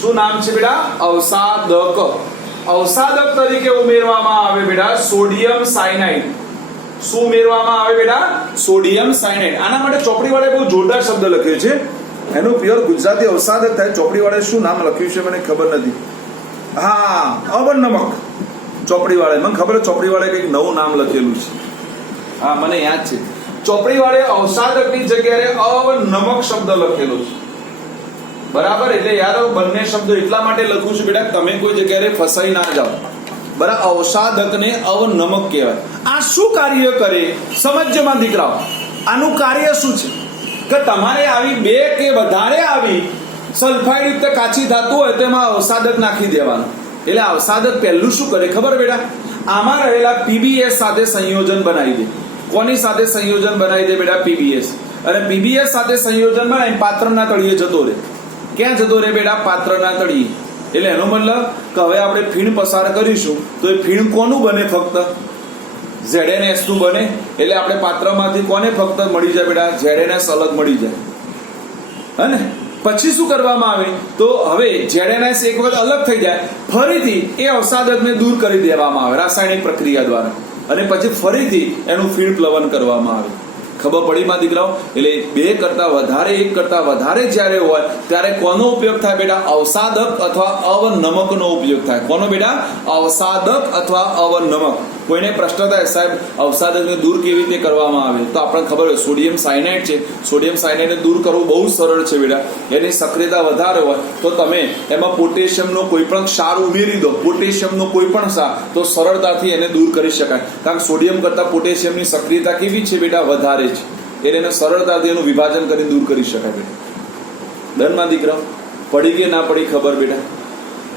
શું નામ છે બેટા? અવસાદક. અવસાદક તરીકે ઉમેરવામાં આવે બેટા સોડિયમ સાયનાઇડ. શું ઉમેરવામાં આવે બેટા? Sodium cyanide. આના માટે ચોપડી વાળે બહુ જોરદાર શબ્દ લખ્યો છે. એનું પ્યોર ગુજરાતી અવસાદક થાય. ચોપડી વાળે શું નામ લખ્યું છે મને ખબર નથી. હા, અવનમક. ચોપડી વાળે મને ખબર, ચોપડી વાળે કંઈક નવું નામ લખેલું છે. હા, મને યાદ છે. ચોપડી વાળે અવસાદકની જગ્યાએ અવનમક શબ્દ લખેલો છે. બરાબર. એટલે યાર બંને શબ્દો એટલા માટે લખું છું બેટા તમે કોઈ જગ્યાએ ફસાઈ ના જાઓ. બરાબર. અવસાદકને અવનમક કહેવાય. આ શું કાર્ય કરે સમજમાં દીકરાઓ? આનું કાર્ય શું છે કે તમારે આવી 2 કે વધારે આવી સલ્ફાઇડ યુક્ત કાચી ધાતુ હોય તો એમાં અવસાદક નાખી દેવાનું. એટલે અવસાદક પહેલું શું કરે ખબર બેટા, આમાં રહેલા પીબીએસ સાથે સંયોજન બનાવી દે. કોની સાથે સંયોજન બનાવી દે બેટા? પીબીએસ. અને પીબીએસ સાથે સંયોજન બનાવી પાત્રના તળિયે જતો રહે. ક્યાં જતો રહે બેટા? પાત્રના તળિયે. એટલે એનો મતલબ કે હવે આપણે ફીણ પસાર કરીશું તો એ ફીણ કોનું બને? ફક્ત ZnS નું બને. એટલે આપણે પાત્રમાંથી કોને ફક્ત મળી જાય બેટા? ZnS અલગ મળી જાય. અને પછી શું કરવામાં આવે તો હવે ZnS એક વખત અલગ થઈ જાય, ફરીથી એ અવસાદકને દૂર કરી દેવામાં આવે રાસાયણિક પ્રક્રિયા દ્વારા, અને પછી ફરીથી એનું ફીણ પ્લવન કરવામાં આવે. ખબર પડી માં દીકરાઓ? એટલે બે કરતા વધારે, એક કરતા વધારે જ્યારે હોય ત્યારે કોનો ઉપયોગ થાય બેટા? અવસાદક અથવા અવનમકનો ઉપયોગ થાય. કોનો બેટા? અવસાદક અથવા અવનમક. કોઈને પ્રશ્ન થાય સાહેબ અવસાદકને દૂર કેવી રીતે કરવામાં આવે? તો આપણને ખબર હોય સોડિયમ સાયનાઇડ છે. સોડિયમ સાયનાઇડને દૂર કરવું બહુ સરળ છે બેટા. એની સક્રિયતા વધારે હોય તો તમે એમાં પોટેશિયમનો કોઈ પણ ક્ષાર ઉમેરી દો, પોટેશિયમનો કોઈ પણ ક્ષાર, તો સરળતાથી એને દૂર કરી શકાય. કારણ કે સોડિયમ કરતા પોટેશિયમની સક્રિયતા કેવી છે બેટા? વધારે છે. એટલે એને સરળતાથી એનું વિભાજન કરી દૂર કરી શકાય બેટા. ડનમાં દીકરા? પડી કે ના પડી ખબર બેટા?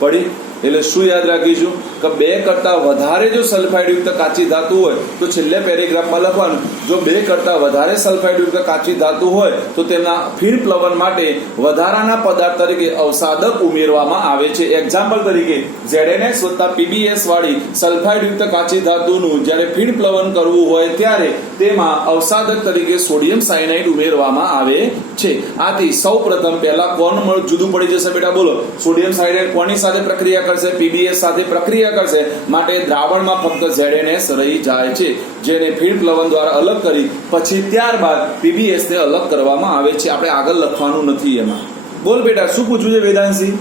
પડી. એટલે શું યાદ રાખીશું કે બે કરતા વધારે જો સલ્ફાઇડ યુક્ત કાચી ધાતુ હોય તો છેલ્લે પેરેગ્રાફમાં લખવાનું, જો બે કરતા વધારે સલ્ફાઇડ યુક્ત કાચી ધાતુ હોય તો તેમના ફીણ પ્લવન માટે વધારાના પદાર્થ તરીકે અવસાદક ઉમેરવામાં આવે છે. એક્ઝામ્પલ તરીકે ZnS વત્તા PbS વાળી સલ્ફાઇડ યુક્ત કાચી ધાતુનું જ્યારે ફીણ પ્લવન કરવું હોય ત્યારે તેમાં અવસાદક તરીકે સોડિયમ સાયનાઇડ ઉમેરવામાં આવે છે. આથી સૌપ્રથમ પહેલા કોણ જુદું પડી જશે બેટા? બોલો. સોડિયમ સાયનાઇડ કોની સાથે પ્રક્રિયા કરશે? પીબીએસ સાથે પ્રક્રિયા કરશે. માટે દ્રાવણમાં ફક્ત ZnS રહી જાય છે, જેને ફીણ પ્લવન દ્વારા અલગ કરી પછી ત્યારબાદ પીબીએસ ને અલગ કરવામાં આવે છે. આપણે આગળ લખવાનું નથી એમાં. બોલ બેટા શું પૂછવું છે વેદાંશી?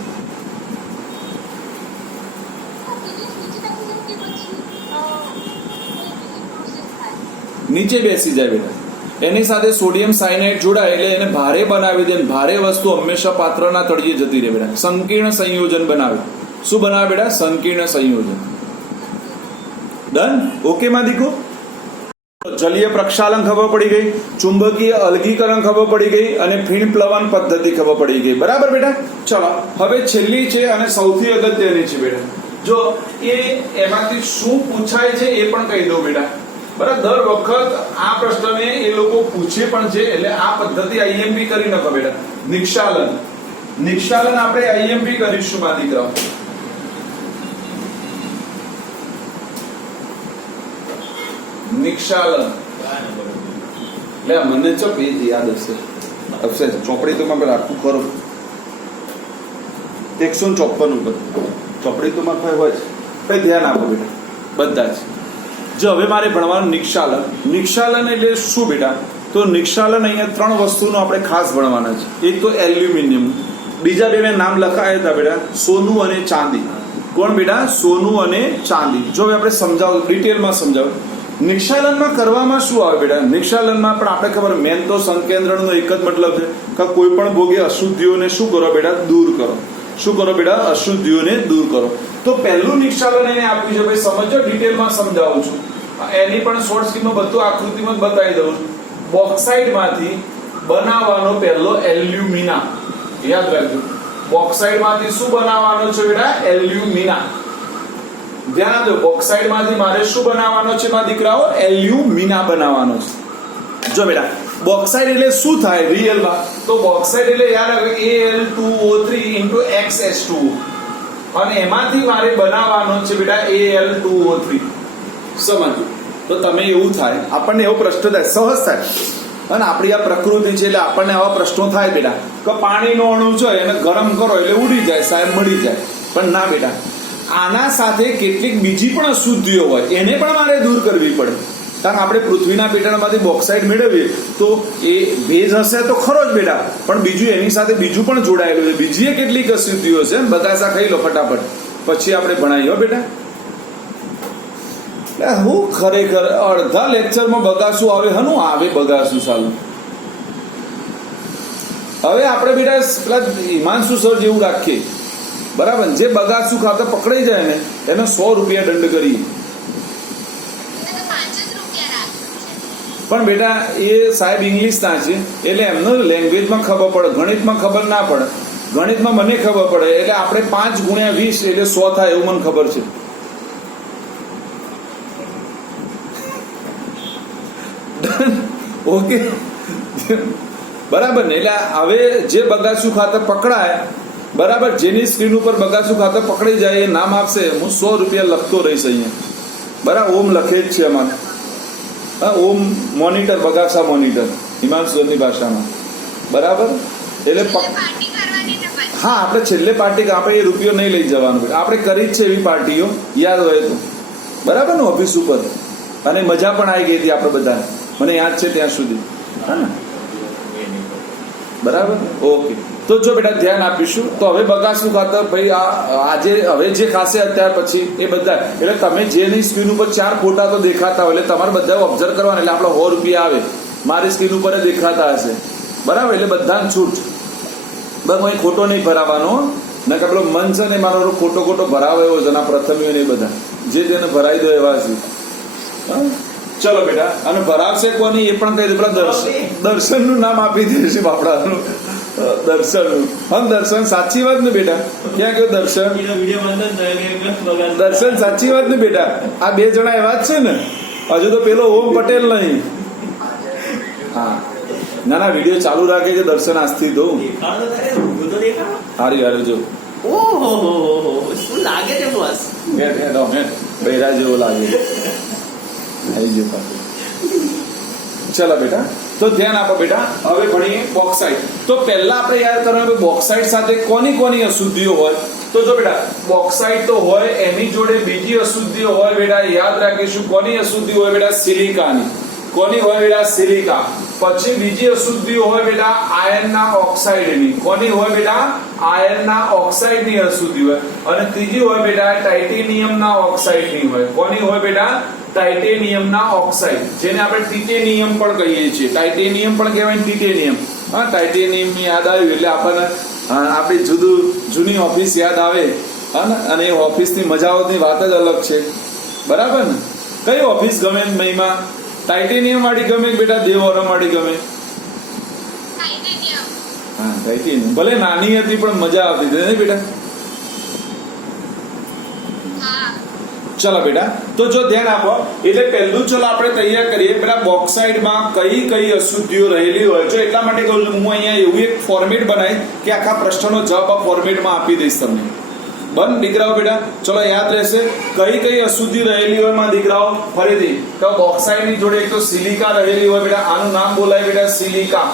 નીચે બેસી જાય બેટા. એની સાથે સોડિયમ સાયનાઇડ જોડાય એટલે એને ભારે બનાવી દે. ભારે વસ્તુ હંમેશા પાત્રના તળિયે જતી રહે બેટા. સંકીર્ણ સંયોજન બનાવે. શું બનાવે બેટા? સંકીર્ણ સંયોજન. ડન? ઓકે માં દીકુ? જલીય પ્રક્ષાલન ખબર પડી ગઈ, ચુંબકીય અલગીકરણ ખબર પડી ગઈ, અને ફીણ પ્લવન પદ્ધતિ ખબર પડી ગઈ. બરાબર બેટા? ચલો હવે છેલ્લી છે અને સૌથી અગત્યની છે બેટા. જો એમાંથી શું પૂછાય છે એ પણ કહી દઉં બેટા. બરાબર? દર વખત આ પ્રશ્નને એ લોકો પૂછે પણ છે, એટલે આ પદ્ધતિ આઈએમપી કરી નાખો બેટા. નિક્ષાલન. નિક્ષાલન આપણે આઈએમપી કરીશું માં દીકરાઓ. નિક્ષાલન. લે મને ચો પેજ યાદ હશે. અફસેસ ચોપડી તો માં રાખવું ખરો. 154 ઉપર ચોપડી તો માં હોય છે. કઈ ધ્યાન આપો બેટા બધા જ. જો હવે મારે ભણવાનું નિક્ષાલન. નિક્ષાલન એટલે શું બેટા? તો નિક્ષાલન અહીંયા ત્રણ વસ્તુનો આપણે ખાસ ભણવાના છે. એક તો એલ્યુમિનિયમ, બીજા બે મેં નામ લખાયા હતા બેટા, સોનું અને ચાંદી. કોણ બેટા? સોનું અને ચાંદી. જો હવે આપણે સમજાવો, ડિટેલમાં સમજાવો. નિક્ષાલનમાં કરવામાં શું આવે બેટા? નિક્ષાલનમાં પણ આપણે ખબર મેન તો સંકેન્દ્રણનો એક જ મતલબ છે કે કોઈ પણ ભોગે અશુદ્ધિઓને શું કરો બેટા? દૂર કરો. શું કરો બેટા? અશુદ્ધિઓને દૂર કરો. તો પહેલું નિક્ષાલન એને આપ્યું છે ભાઈ, સમજો. ડિટેલમાં સમજાવું છું. એની પણ શોર્ટ સ્કીમમાં બધું આકૃતિમાં બતાવી દઉં છું. બોક્સાઇડ માંથી બનાવવાનો પહેલો એલ્યુમિના. યાદ રાખજો. બોક્સાઇડ માંથી શું બનાવવાનો છે બેટા? એલ્યુમિના. ધ્યાન આપજો. બોક્સાઇડ માંથી મારે શું બનાવવાનો છે મારા દીકરાઓ? એલ્યુમિના બનાવવાનો છે. જો બેટા બોક્સાઇડ એટલે શું થાય રિયલમાં? તો બોક્સાઇડ એટલે યાદ આવે Al2O3 XS2, અને એમાંથી મારે બનાવવાનો છે બેટા Al2O3. સમજો. તો તમે એવું થાય, આપણને એવો પ્રશ્ન થાય, સહજ થાય. અને આપણી આ પ્રકૃતિ છે એટલે આપણને આવા પ્રશ્નો થાય બેટા કે પાણીનો અણુ છે એને ગરમ કરો એટલે ઉડી જાય સાહેબ, મળી જાય. પણ ના બેટા, આના સાથે કેટલીક બીજી પણ અશુદ્ધિઓ હોય, એને પણ મારે દૂર કરવી પડે. કારણ આપણે પૃથ્વીના પેટાળમાંથી બોક્સાઇડ મેળવીએ તો એ ભેજ હશે તો ખરો જ બેટા, પણ બીજું એની સાથે બીજું પણ જોડાયેલું છે. બીજી કેટલીક અશુદ્ધિઓ છે. બગાસા ખાઈ લો ફટાફટ, પછી આપણે ભણાવીએ હો બેટા. હું ખરેખર અડધા લેક્ચરમાં બગાસું આવે. હનું આવે બગાસું? સાલું. હવે આપણે બેટા પેલા હિમાંશુ સર જેવું રાખીએ. બરાબર? જે બગાસું ખાતા પકડાઈ જાય ને એને 100 રૂપિયા દંડ કરીએ. પણ બેટા એ સાહેબ ઇંગ્લિશ ના છે એટલે એમને લેંગ્વેજમાં ખબર પડે, ગણિતમાં ખબર ના પડે. ગણિતમાં મને ખબર પડે એટલે આપણે 5 ગુણ્યા 20 એટલે 100 થાય એવું મને ખબર છે. ઓકે, બરાબર ને? એટલે હવે જે બગાસું ખાતર પકડાય, બરાબર, જેની સ્ક્રીન ઉપર બગાસું ખાતર પકડી જાય એ નામ આપશે. હું 100 રૂપિયા લખતો રહીશ અહીંયા, બરાબર. ઓમ લખે જ છે અમારે. હા, ઓમ મોનિટર, બગાસા મોનિટર હિમાંશુની ભાષામાં, બરાબર. એટલે હા, આપણે છેલ્લે પાર્ટી, આપણે એ રૂપિયો નહીં લઈ જવાનું, આપણે કરી જ છે એવી પાર્ટીઓ, યાદ હોય તો, બરાબર ને, ઓફિસ ઉપર. અને મજા પણ આવી ગઈ હતી આપણે બધા, મને યાદ છે ત્યાં સુધી. હા ને, બરાબર. ઓકે, તો જો બેટા ધ્યાન આપીશું. તો હવે બગાસું ખાતર ભાઈ આજે હવે જે ખાશે અત્યાર પછી એ બધા, એટલે તમે જેની સ્ક્રીન ઉપર 4 ફોટા તો દેખાતા હોય એટલે તમારે બધા ઓબ્ઝર્વ કરવાના. એટલે આપણે 100 રૂપિયા આવે, મારી સ્ક્રીન ઉપર દેખાતા હશે, બરાબર. એટલે બધાને છૂટ, બસ અહીં ખોટો નહીં ભરાવાનો. ને કે પેલો મન છે ને મારો ખોટો ભરાવો એવો છે, ના પ્રથમીઓ ને બધા જે તેને ભરાઈ દો એવા છે. ચલો બેટા, અને ભરાવશે કોની એ પણ કહી દે. પેલા દર્શન નું નામ આપી દઈશું બાપડાનું, દર્શન નું. હા, દર્શન સાચી વાત ને બેટા? ક્યાં ગયો દર્શન? દર્શન સાચી વાત ને બેટા? આ 2 જણા એવા જ છે ને, હજુ તો પેલો ઓમ પટેલ નહીં. હા, ના ના, વિડીયો ચાલુ રાખે છે દર્શન આજથી તો. હારી હારી જો. ઓહો શું લાગે છે બોસ? બૈરા જેવો લાગે. ચલો બેટા, તો ધ્યાન આપો બેટા. હવે ભણીએ બોક્સાઇટ. તો પહેલા આપણે યાદ કરવાનું બોક્સાઇટ સાથે કોની અશુદ્ધિઓ હોય. તો જો બેટા, બોક્સાઇટ તો હોય, એની જોડે બીજી અશુદ્ધિઓ હોય બેટા. યાદ રાખીશું કોની અશુદ્ધિ હોય બેટા? સિલિકાની. કોની હોય બેટા? સિલિકા. પછી બીજી અશુદ્ધિઓ હોય બેટા આયર્નના ઓક્સાઇડની. કોની હોય બેટા? આયર્નના ઓક્સાઇડની અશુદ્ધિ હોય. અને ત્રીજી હોય બેટા ટાઇટેનિયમના ઓક્સાઇડની હોય. કોની હોય બેટા? ટાઇટેનિયમના ઓક્સાઇડ, જેને આપણે ટિટેનિયમ પણ કહીએ છીએ. ટાઇટેનિયમ પણ કહેવાય, ટિટેનિયમ. હા, ટાઇટેનિયમ ની યાદ આવ્યું એટલે આપણને આપણી જૂની ઓફિસ યાદ આવે. હા, અને એ ઓફિસની મજાઓની વાત જ અલગ છે, બરાબર ને? કઈ ઓફિસ ગમે મહિમા? ટાઇટેનિયમ વાળી ગમે બેટા દેવોરમ વાળી ગમે? હા, ટાઇટેનિયમ. ભલે નાની હતી પણ મજા આવતી હતી ને બેટા? ચલો બેટા, તો જો ધ્યાન આપો. એટલે પહેલું ચલો આપણે તૈયાર કરીએ પેલા બોક્સાઇડમાં કઈ અશુદ્ધિઓ રહેલી હોય છે. એટલા માટે કહું છું હું અહીંયા એવું એક ફોર્મેટ બનાવી કે આખા પ્રશ્નનો જવાબ આ ફોર્મેટમાં આપી દઈશ તમને. બંધ દીકરાઓ બેટા, ચલો યાદ રહેશે કઈ અશુદ્ધિ રહેલી હોય માં દીકરાઓ. ફરીથી તો બોક્સાઇડની જોડે એક તો સિલિકા રહેલી હોય બેટા. આનું નામ બોલાય બેટા સિલિકા.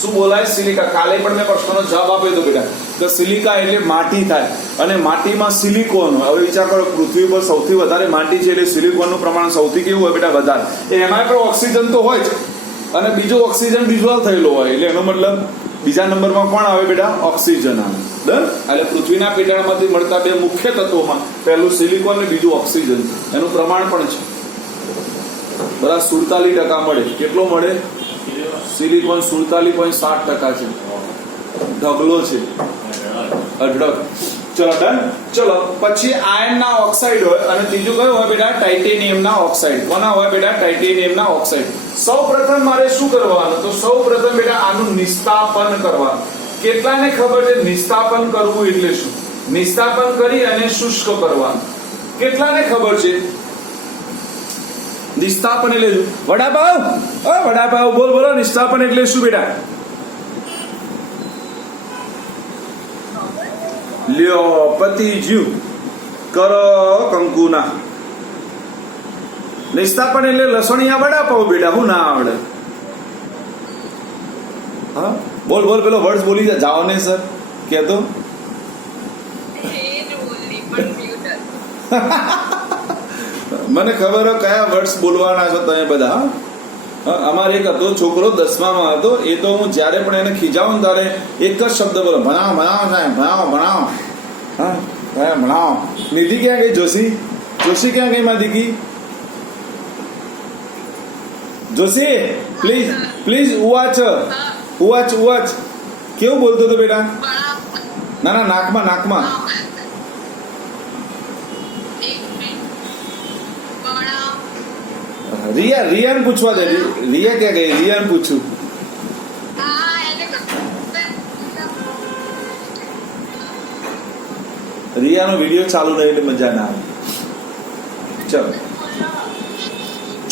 શું બોલાય? સિલિકા. કાલે પણ મેં પ્રશ્નનો જવાબ આપ્યો હતો બેટા કે સિલિકા એટલે માટી થાય, અને માટીમાં સિલિકોન. હવે વિચાર કરો, પૃથ્વી પર સૌથી વધારે માટી છે એટલે સિલિકોનનું પ્રમાણ સૌથી કેવું હોય બેટા? વધારે. એમાં પણ ઓક્સિજન તો હોય જ, અને બીજો ઓક્સિજન ડિઝોલ્વ થયેલો હોય. એટલે એનો મતલબ બીજા નંબરમાં કોણ આવે બેટા? ઓક્સિજન આવે. ડન? એટલે પૃથ્વીના પેટાળમાંથી મળતા 2 મુખ્ય તત્વોમાં પહેલું સિલિકોન ને બીજું ઓક્સિજન. એનું પ્રમાણ પણ છે બરાબર 47% મળે. કેટલો મળે? સિલિકોન 47.7% છે. ઢગલો છે, અઢળક. ચલો ડન. ચલો પછી આયર્નના ઓક્સાઇડ હોય, અને ત્રીજું કયું હોય બેટા? ટાઇટેનિયમના ઓક્સાઇડ. કોના હોય બેટા? ટાઇટેનિયમના ઓક્સાઇડ. સૌપ્રથમ મારે શું કરવાનું? તો સૌપ્રથમ બેટા આનું નિસ્તાપન કરવાનું. કેટલાને ખબર છે નિસ્તાપન કરવું એટલે શું? નિસ્તાપન કરી અને શુષ્ક કરવાનું. કેટલાને ખબર છે નિસ્તાપન એટલે શું? વડાપાવ, વડાપાવ બોલો. નિસ્તાપન એટલે શું બેટા? લ્યો પતિ જીવ કરો કંકુના. નિસ્તાપન એટલે લસણિયા વડાપાવ બેટા. હું ના આવડે? હા, બોલ પેલો વર્ડ્સ બોલી જાઓ ને સર કેતો. મને ખબર હોય કયા વર્ડ્સ બોલવાના છો તમે બધા. અમારે એક હતો છોકરો 10માં હતો. એ તો હું જયારે પણ એને ખીજાવું ત્યારે એક જ શબ્દ બોલો, ભણાવો સાહેબ, ભણાવો. હા, ભણાવો. નિધિ ક્યાં ગઈ? જોશી ક્યાં ગઈ? માં દીકી જોશી પ્લીઝ ઉવાચ. કેવું બોલતો હતો બેટા? ના નાકમાં. રિયાને પૂછવા દે. રિયા ક્યાં ગઈ? રિયાને પૂછું. ભૈયાનો વિડીયો ચાલુ રહે એટલે મજા ના આવે.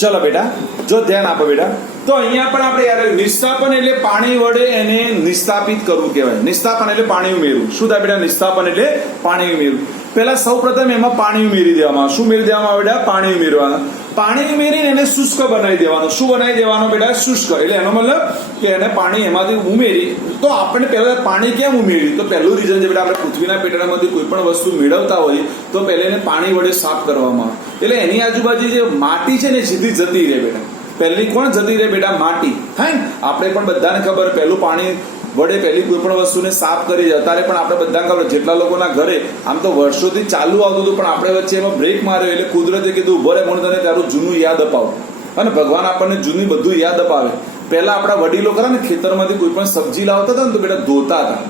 ચલો બેટા, જો ધ્યાન આપો બેટા. તો અહીંયા પણ આપણે યાર નિસ્થાપન એટલે પાણી વડે એને નિસ્થાપિત કરવું કહેવાય. નિસ્થાપન એટલે પાણી ઉમેરવું. શું થાય બેટા? નિસ્થાપન એટલે પાણી ઉમેરવું. પહેલા સૌપ્રથમ એમાં પાણી ઉમેરી દેવામાં આવે. શું ઉમેરી દેવામાં આવે બેટા? પાણી ઉમેરવાનું. પાણી ઉમેરીને એને શુષ્ક બનાવી દેવાનું. શું બનાવી દેવાનું બેટા? શુષ્ક. એટલે એનો મતલબ કે એને પાણી એમાંથી ઉમેરી. તો આપણે પહેલા પાણી કેમ ઉમેર્યું? તો પહેલું રીઝન છે બેટા, આપણે પૃથ્વીના પેટાળામાંથી કોઈ પણ વસ્તુ મેળવતા હોઈએ તો પહેલા એને પાણી વડે સાફ કરવામાં આવે. એટલે એની આજુબાજુ જે માટી છે ને સીધી જતી રહે બેટા. પહેલી કોણ જતી રહે બેટા? માટી. થાય ને? આપણે પણ બધાને ખબર, પહેલું પાણી વડે પહેલી કોઈ પણ વસ્તુને સાફ કરી જાય. અત્યારે પણ આપણે બધાને ખબર, જેટલા લોકોના ઘરે આમ તો વર્ષોથી ચાલુ આવતું હતું, પણ આપણે વચ્ચે એમાં બ્રેક માર્યો એટલે કુદરતે કીધું ઉભો રે, મને તને તારું જૂનું યાદ અપાવું. અને ભગવાન આપણને જૂની બધું યાદ અપાવે. પહેલા આપણા વડીલો ખરા ને ખેતરમાંથી કોઈ પણ સબ્જી લાવતા હતા ને તો બેટા ધોતા હતા,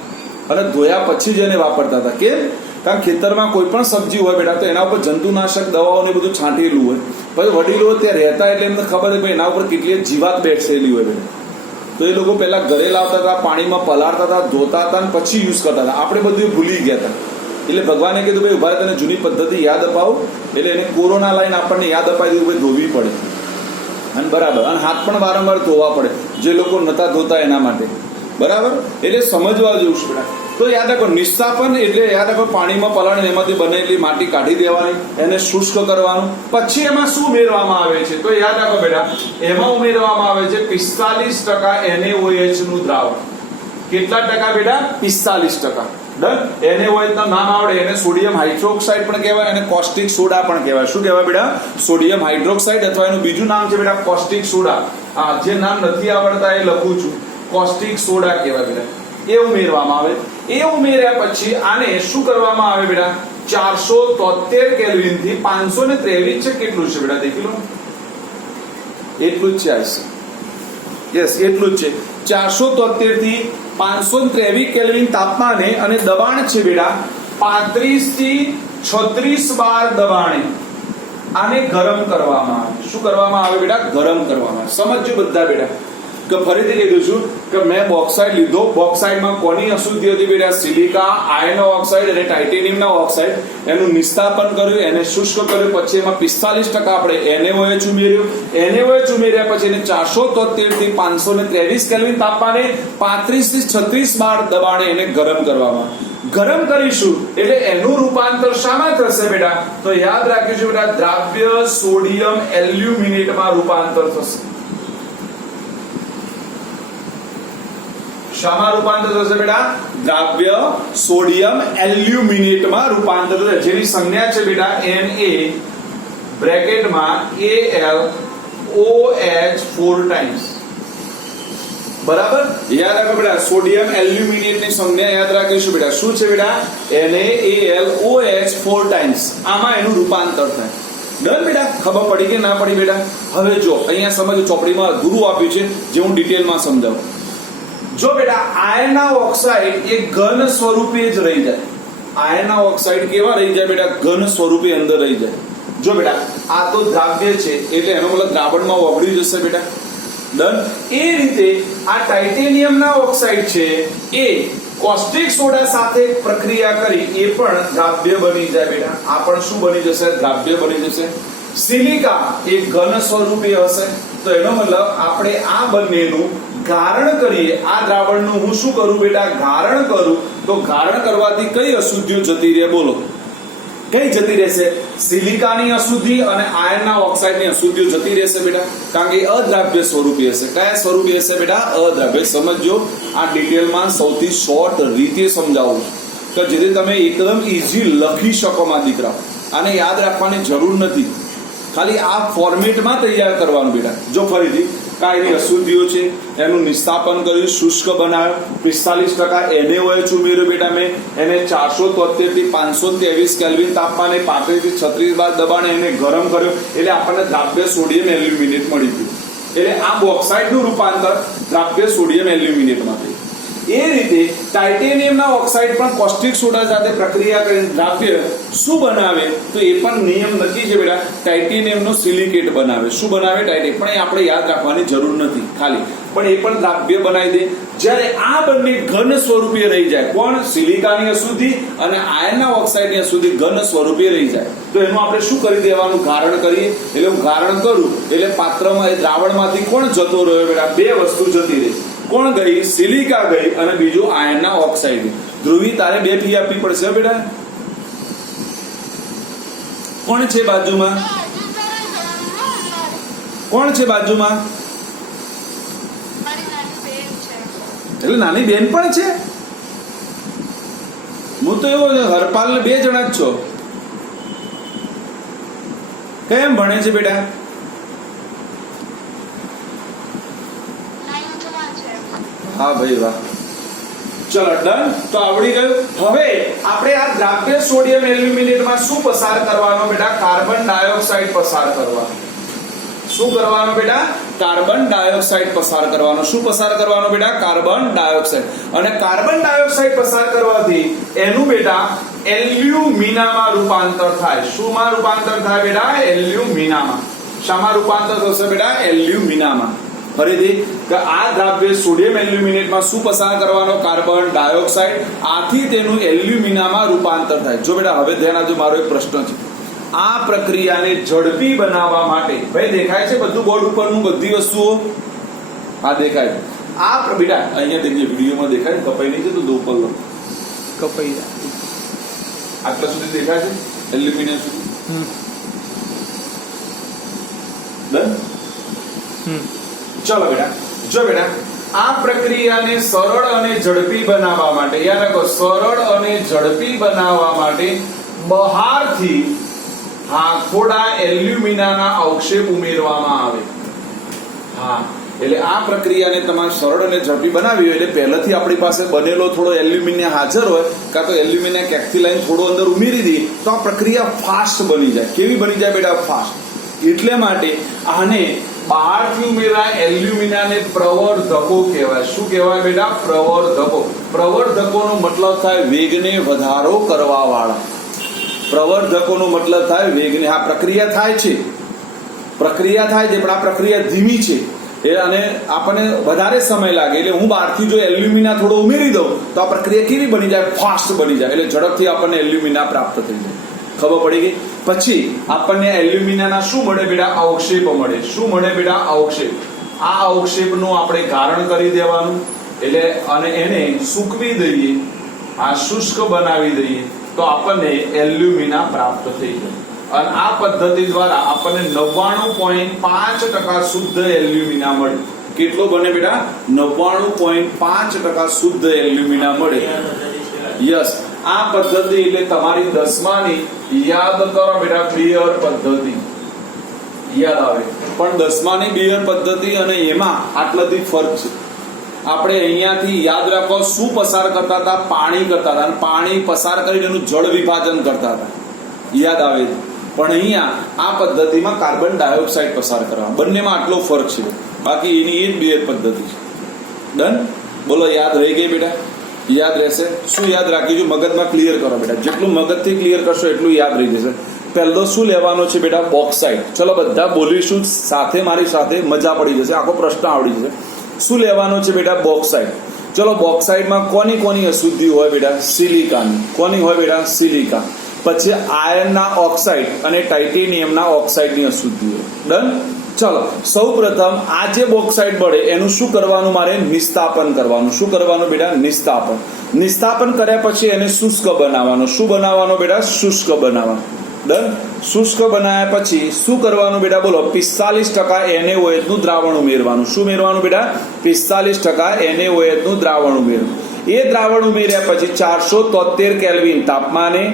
અને ધોયા પછી જ એને વાપરતા હતા. કેમ? કારણ ખેતરમાં કોઈ પણ સબ્જી હોય બેટા તો એના ઉપર જંતુનાશક દવાઓ ને બધું છાંટેલું હોય. પછી વડીલો ત્યાં રહેતા એટલે એમને ખબર છે એના ઉપર કેટલી જીવાત બેઠેલી હોય બેટા. તો એ લોકો પહેલા ઘરે લાવતા હતા, પાણીમાં પલાળતા હતા, ધોતા હતા, અને પછી યુઝ કરતા હતા. આપણે બધું ભૂલી ગયા હતા. એટલે ભગવાને કીધું ભાઈ ઉભા તને જૂની પદ્ધતિ યાદ અપાવો. એટલે એને કોરોના લાઈન આપણને યાદ અપાવી દીધું, ભાઈ ધોવી પડે. અને બરાબર, અને હાથ પણ વારંવાર ધોવા પડે, જે લોકો નતા ધોતા એના માટે. બરાબર? એટલે સમજવા જેવું છે બેટા. તો યાદ રાખો, નિસ્થાપન એટલે યાદ રાખો પાણીમાં પલાળીને એમાંથી બનેલી માટી કાઢી દેવાની, એને શુષ્ક કરવાનું. પછી એમાં શું ઉમેરવામાં આવે છે? તો યાદ રાખો બેટા, એમાં ઉમેરવામાં આવે છે 45% NaOH નું દ્રાવણ. કેટલા ટકા બેટા? 45%. ડન. NaOH નું નામ આવડે, એને સોડિયમ હાઇડ્રોક્સાઇડ પણ કહેવાય અને કોસ્ટિક સોડા પણ કહેવાય. શું કહેવાય બેટા? સોડિયમ હાઇડ્રોક્સાઇડ, અથવા એનું બીજું નામ છે બેટા કોસ્ટિક સોડા. જે નામ નથી આવડતા એ લખું છું. કોસ્ટિક સોડા કહેવાય બેટા. એ ઉમેરવામાં આવે. એ ઉમેર્યા પછી આને શું કરવામાં આવે બેટા? 473 કેલ્વિન થી 523 છે. કેટલું છે બેટા? દેખી લો. એટલું જ છે. યસ, એટલું જ છે. 473 થી 523 કેલ્વિન તાપમાને, અને દબાણ છે બેટા 35 થી 36 બાર દબાણે આને ગરમ કરવામાં આવે. શું કરવામાં આવે બેટા? ગરમ કરવામાં આવે. સમજો બધા બેટા. કે ફરીથી કહી દઉં છું કે મેં બોક્સાઇડ લીધો. બોક્સાઇડમાં કોની અશુદ્ધિ હતી બેટા? સિલિકા, આયર્ન ઓક્સાઇડ અને ટાઇટેનિયમના ઓક્સાઇડ. એનું નિસ્થાપન કર્યું, એને શુષ્ક કર્યું, પછી એમાં 45% આપણે NaOH ઉમેર્યું. NaOH ઉમેર્યા પછી એને 473 થી 523 કેલ્વિન તાપમાને 35 થી 36 બાર દબાણે એને ગરમ કરવામાં. ગરમ કરીશું એટલે એનું રૂપાંતર શામાં થશે બેટા? તો યાદ રાખીશું બેટા, દ્રાવ્ય સોડિયમ એલ્યુમિનેટમાં રૂપાંતર થશે. શામાં રૂપાંતર થશે બેટા? દ્રાવ્ય સોડિયમ એલ્યુમિનેટમાં રૂપાંતર થશે, જેની સંજ્ઞા છે બેટા Na બ્રેકેટમાં AlOH 4 ટાઈમ્સ. બરાબર? યાદ રાખો બેટા, સોડિયમ એલ્યુમિનેટની સંજ્ઞા યાદ રાખીશું બેટા. શું છે બેટા? NaAlOH 4 times. આમાં એનું રૂપાંતર થાય. ડન બેટા? ખબર પડી કે ના પડી બેટા? હવે જો અહીંયા સમજો, ચોપડીમાં અધૂરું આપ્યું છે, જે હું ડિટેલમાં સમજાવું. જો બેટા આયર્નના ઓક્સાઇડ એ ઘન સ્વરૂપે જ રહી જાય. આયર્નના ઓક્સાઇડ કેવા રહી જાય બેટા? ઘન સ્વરૂપે અંદર રહી જાય. જો બેટા આ તો દ્રાવ્ય છે એટલે એનો મતલબ દ્રાવણમાં ઓગળી જશે બેટા. ડન. એ રીતે આ ટાઇટેનિયમના ઓક્સાઇડ છે એ કોસ્ટિક સોડા સાથે પ્રક્રિયા કરી એ પણ દ્રાવ્ય બની જાય બેટા. આ પણ શું બની જશે? દ્રાવ્ય બની જશે. સિલિકા એ ઘન સ્વરૂપે હશે. તો એનો મતલબ આપણે આ બંનેનું ગારણ કરીએ. આ દ્રાવણનું હું શું કરું બેટા? ગારણ કરું. તો ગારણ કરવાથી કઈ અશુદ્ધિઓ જતી રહે? બોલો, કઈ જતી રહેશે? સિલિકાની અશુદ્ધિ અને આયર્નના ઓક્સાઇડની અશુદ્ધિઓ જતી રહેશે બેટા, કારણ કે અદ્રાવ્ય સ્વરૂપી હશે. કયા સ્વરૂપી હશે બેટા? અદ્રાવ્ય. સમજો, આ ડિટેલમાં સૌથી શોર્ટ રીતે સમજાવું છું કે જેથી તમે એકદમ ઈઝી લખી શકો માં દીકરા. આને યાદ રાખવાની જરૂર નથી, ખાલી આ ફોર્મેટમાં તૈયાર કરવાનું બેટા. જો ફરીથી કાંઈ અશુદ્ધિઓ છે, એનું નિસ્થાપન કર્યું, શુષ્ક બનાવ્યો, 45% NaOH ઉમેર્યું બેટા મેં, એને 473 થી 523 કેલ્વિન તાપમાને 35 થી 36 બાર દબાણે એને ગરમ કર્યો, એટલે આપણને દ્રાવ્ય સોડિયમ એલ્યુમિનેટ મળી ગયું. એટલે આ બોક્સાઇડનું રૂપાંતર દ્રાવ્ય સોડિયમ એલ્યુમિનેટમાં થયું. એ રીતે ટાઇટેનિયમના ઓક્સાઇડ પણ કોસ્ટિક સોડા સાથે પ્રક્રિયા કરીને દ્રાવ્ય શું બનાવે? તો એ પણ નિયમ નક્કી છે બેટા, ટાઇટેનિયમનો સિલિકેટ બનાવે. શું બનાવે? ટાઇટેનિયમ. પણ એ આપણે યાદ રાખવાની જરૂર નથી, ખાલી પણ એ પણ દ્રાવ્ય બનાવી દે. જ્યારે આ બંને ઘન સ્વરૂપે રહી જાય, કોણ? સિલિકાની અશુદ્ધિ અને આયર્નના ઓક્સાઇડની અશુદ્ધિ ઘન સ્વરૂપે રહી જાય, તો એનું આપણે શું કરી દેવાનું? ગારણ કરીએ. એટલે હું ગારણ કરું એટલે પાત્રમાં એ દ્રાવણમાંથી કોણ જતો રહ્યો બેટા? બે વસ્તુ જતી રહી. કોણ ગઈ? સિલિકા ગઈ અને બીજું આયર્નના ઓક્સાઇડ. ધ્રુવી, તારે 2 ફી આપવી પડશે હો બેટા. કોણ છે બાજુમાં? કોણ છે બાજુમાં? એટલે નાની બેન પણ છે. હું તો એવો હરપાલ 2 જણા જ છો. કેમ ભણે છે બેટા? હા ભાઈ વાહ, ચલો ડન. તો આવડી ગયું. હવે આપણે આ દ્રાવ્ય સોડિયમ એલ્યુમિનેટમાં શું પસાર કરવાનો બેટા? કાર્બન ડાયોક્સાઇડ પસાર કરવાનો. શું કરવાનો બેટા? કાર્બન ડાયોક્સાઇડ પસાર કરવાનો. શું પસાર કરવાનો બેટા? Carbon dioxide. અને કાર્બન ડાયોક્સાઇડ પસાર કરવાથી એનું બેટા એલ્યુમિનામાં રૂપાંતર થાય. શુંમાં રૂપાંતર થાય બેટા? એલ્યુમિનામાં. શામાં રૂપાંતર થશે બેટા? એલ્યુમિનામાં. ફરીથી કે આ દ્રાવ્ય સોડિયમ એલ્યુમિનેટમાં શું પસાર કરવાનો? Carbon dioxide. આથી તેનું એલ્યુમિનામાં રૂપાંતર થાય. જો બેટા હવે ધ્યાન આપજો, મારો એક પ્રશ્ન છે. આ પ્રક્રિયાને ઝડપી બનાવવા માટે, ભાઈ દેખાય છે બધું બોર્ડ ઉપરનું, બધી વસ્તુઓ આ દેખાય. આ બેટા અહીંયા દેખીએ, વિડીયોમાં દેખાય ને? કપાઈ નહીં છે તો ઉપર લો, કપાઈ આટલા સુધી દેખાય છે એલ્યુમિનિયમ સુધી. ડન. ચલો બેટા, જો બેટા આ પ્રક્રિયાને સરળ અને ઝડપી બનાવવા માટે, યાદ રાખો, સરળ અને ઝડપી બનાવવા માટે બહારથી થોડા એલ્યુમિનાના અવક્ષેપ ઉમેરવામાં આવે. એટલે આ પ્રક્રિયાને તમારે સરળ અને ઝડપી બનાવી હોય એટલે પહેલાથી આપણી પાસે બનેલો થોડો એલ્યુમિનિયમ હાજર હોય, કાં તો એલ્યુમિનિયમ ક્યાંકથી લઈને થોડું અંદર ઉમેરી દઈએ તો આ પ્રક્રિયા ફાસ્ટ બની જાય. કેવી બની જાય બેટા? ફાસ્ટ. એટલે માટે આને બહારથી ઉમેરાય એલ્યુમિનાને પ્રવર્ધકો કહેવાય. શું કહેવાય બેટા? પ્રવર્ધકો. પ્રવર્ધકોનો મતલબ થાય વેગને વધારો કરવા વાળા. પ્રવર્ધકોનો મતલબ થાય વેગને. આ પ્રક્રિયા થાય છે પણ આ પ્રક્રિયા ધીમી છે અને આપણને વધારે સમય લાગે. એટલે હું બહારથી જો એલ્યુમિના થોડો ઉમેરી દઉં તો આ પ્રક્રિયા કેવી બની જાય? ફાસ્ટ બની જાય. એટલે ઝડપથી આપણને એલ્યુમિના પ્રાપ્ત થઈ જાય. ખબર પડી ગઈ? પછી આપણને એલ્યુમિનાના શું મળે બેટા? અવક્ષેપ મળે. શું મળે બેટા? અવક્ષેપ. આ અવક્ષેપનું આપણે ગારણ કરી દેવાનું, એટલે અને એને સૂકવી દઈએ, આ શુષ્ક બનાવી દઈએ તો આપણને એલ્યુમિના પ્રાપ્ત થઈ જાય. અને આ પદ્ધતિ દ્વારા આપણને 99.5% શુદ્ધ એલ્યુમિના મળે. કેટલો બને બેટા? 99.5% શુદ્ધ એલ્યુમિના મળે. યસ. આ પદ્ધતિ એટલે તમારી 10માની યાદ કરો બેટા, બીયર પદ્ધતિ યાદ આવે. પણ 10માની બીયર પદ્ધતિ અને એમાં આટલાથી ફરક છે. આપણે અહીંયાથી યાદ રાખો શું પસાર કરતા હતા? પાણી કરતા હતા, અને પાણી પસાર કરીને એનું જળ વિભાજન કરતા હતા. યાદ આવે. પણ અહીંયા આ પદ્ધતિમાં કાર્બન ડાયોક્સાઇડ પસાર કરવા. બંનેમાં આટલો ફરક છે. બાકી એની એ જ બીયર પદ્ધતિ છે. ડન. બોલો, યાદ રહી ગઈ બેટા? યાદ રહેશે. શું યાદ રાખીશું? મગજમાં ક્લિયર કરો બેટા. જેટલું મગજથી ક્લિયર કરશો એટલું યાદ રહી જશે. પહેલો શું લેવાનો છે બેટા? બોક્સાઇડ. ચલો બધા બોલીશું સાથે, મારી સાથે, મજા પડી જશે, આખો પ્રશ્ન આવડી જશે. શું લેવાનો છે બેટા? બોક્સાઇડ. ચલો બોક્સાઇડમાં કોની કોની અશુદ્ધિ હોય બેટા? સિલિકાની. કોની હોય બેટા? સિલિકા. પછી આયર્નના ઓક્સાઇડ અને ટાઇટેનિયમના ઓક્સાઇડની અશુદ્ધિ હોય. ડન. ચલો સૌપ્રથમ આ જે બોક્સાઇડ મળે એનું શું કરવાનું? મારે નિસ્તાપન કરવાનું. શું કરવાનું બેટા? નિસ્તાપન. નિસ્તાપન કર્યા પછી એને શુષ્ક બનાવવાનું. શું બનાવવાનું બેટા? શુષ્ક બનાવવાનું. ડન. શુષ્ક બનાવ્યા પછી શું કરવાનું બેટા? બોલો. 45% NaOH નું દ્રાવણ ઉમેરવાનું. શું ઉમેરવાનું બેટા? 45% NaOH નું દ્રાવણ ઉમેરવાનું. એ દ્રાવણ ઉમેર્યા પછી 473 કેલ્વિન તાપમાને,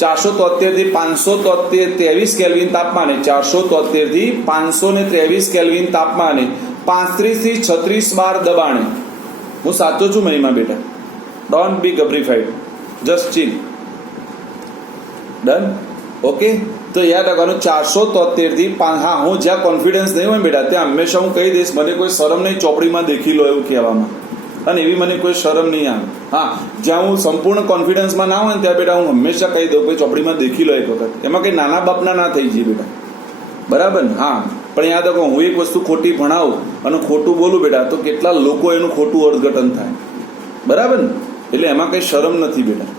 473 થી 523 કેલ્વિન તાપમાને, 473 થી 523 કેલ્વિન તાપમાને 35 થી 36 બાર દબાણે. હું સાચો છું મહિમા બેટા? ડોન્ટ બી ગબ્રીફાઈડ, જસ્ટ ચીલ. ડન. ઓકે. તો યાદ રાખવાનું 473 થી 5. હા, હું જ્યાં કોન્ફિડન્સ નહીં હોય બેટા ત્યાં હંમેશા હું કહી દઈશ, મને કોઈ શરમ નહીં ચોપડીમાં દેખી લો એવું કહેવામાં, અને એવી મને કોઈ શરમ નહીં આવે. હા, જ્યાં હું સંપૂર્ણ કોન્ફિડન્સમાં ના હોય ને ત્યાં બેટા હું હંમેશા કહી દઉં કે ચોપડીમાં દેખી લો એક વખત. એમાં કંઈ નાના બાપના ના થઈ જઈએ બેટા. બરાબર ને? હા, પણ યાદ રાખો, હું એક વસ્તુ ખોટી ભણાવું અને ખોટું બોલું બેટા તો કેટલા લોકો એનું ખોટું અર્થઘટન થાય, બરાબર ને? એટલે એમાં કંઈ શરમ નથી બેટા.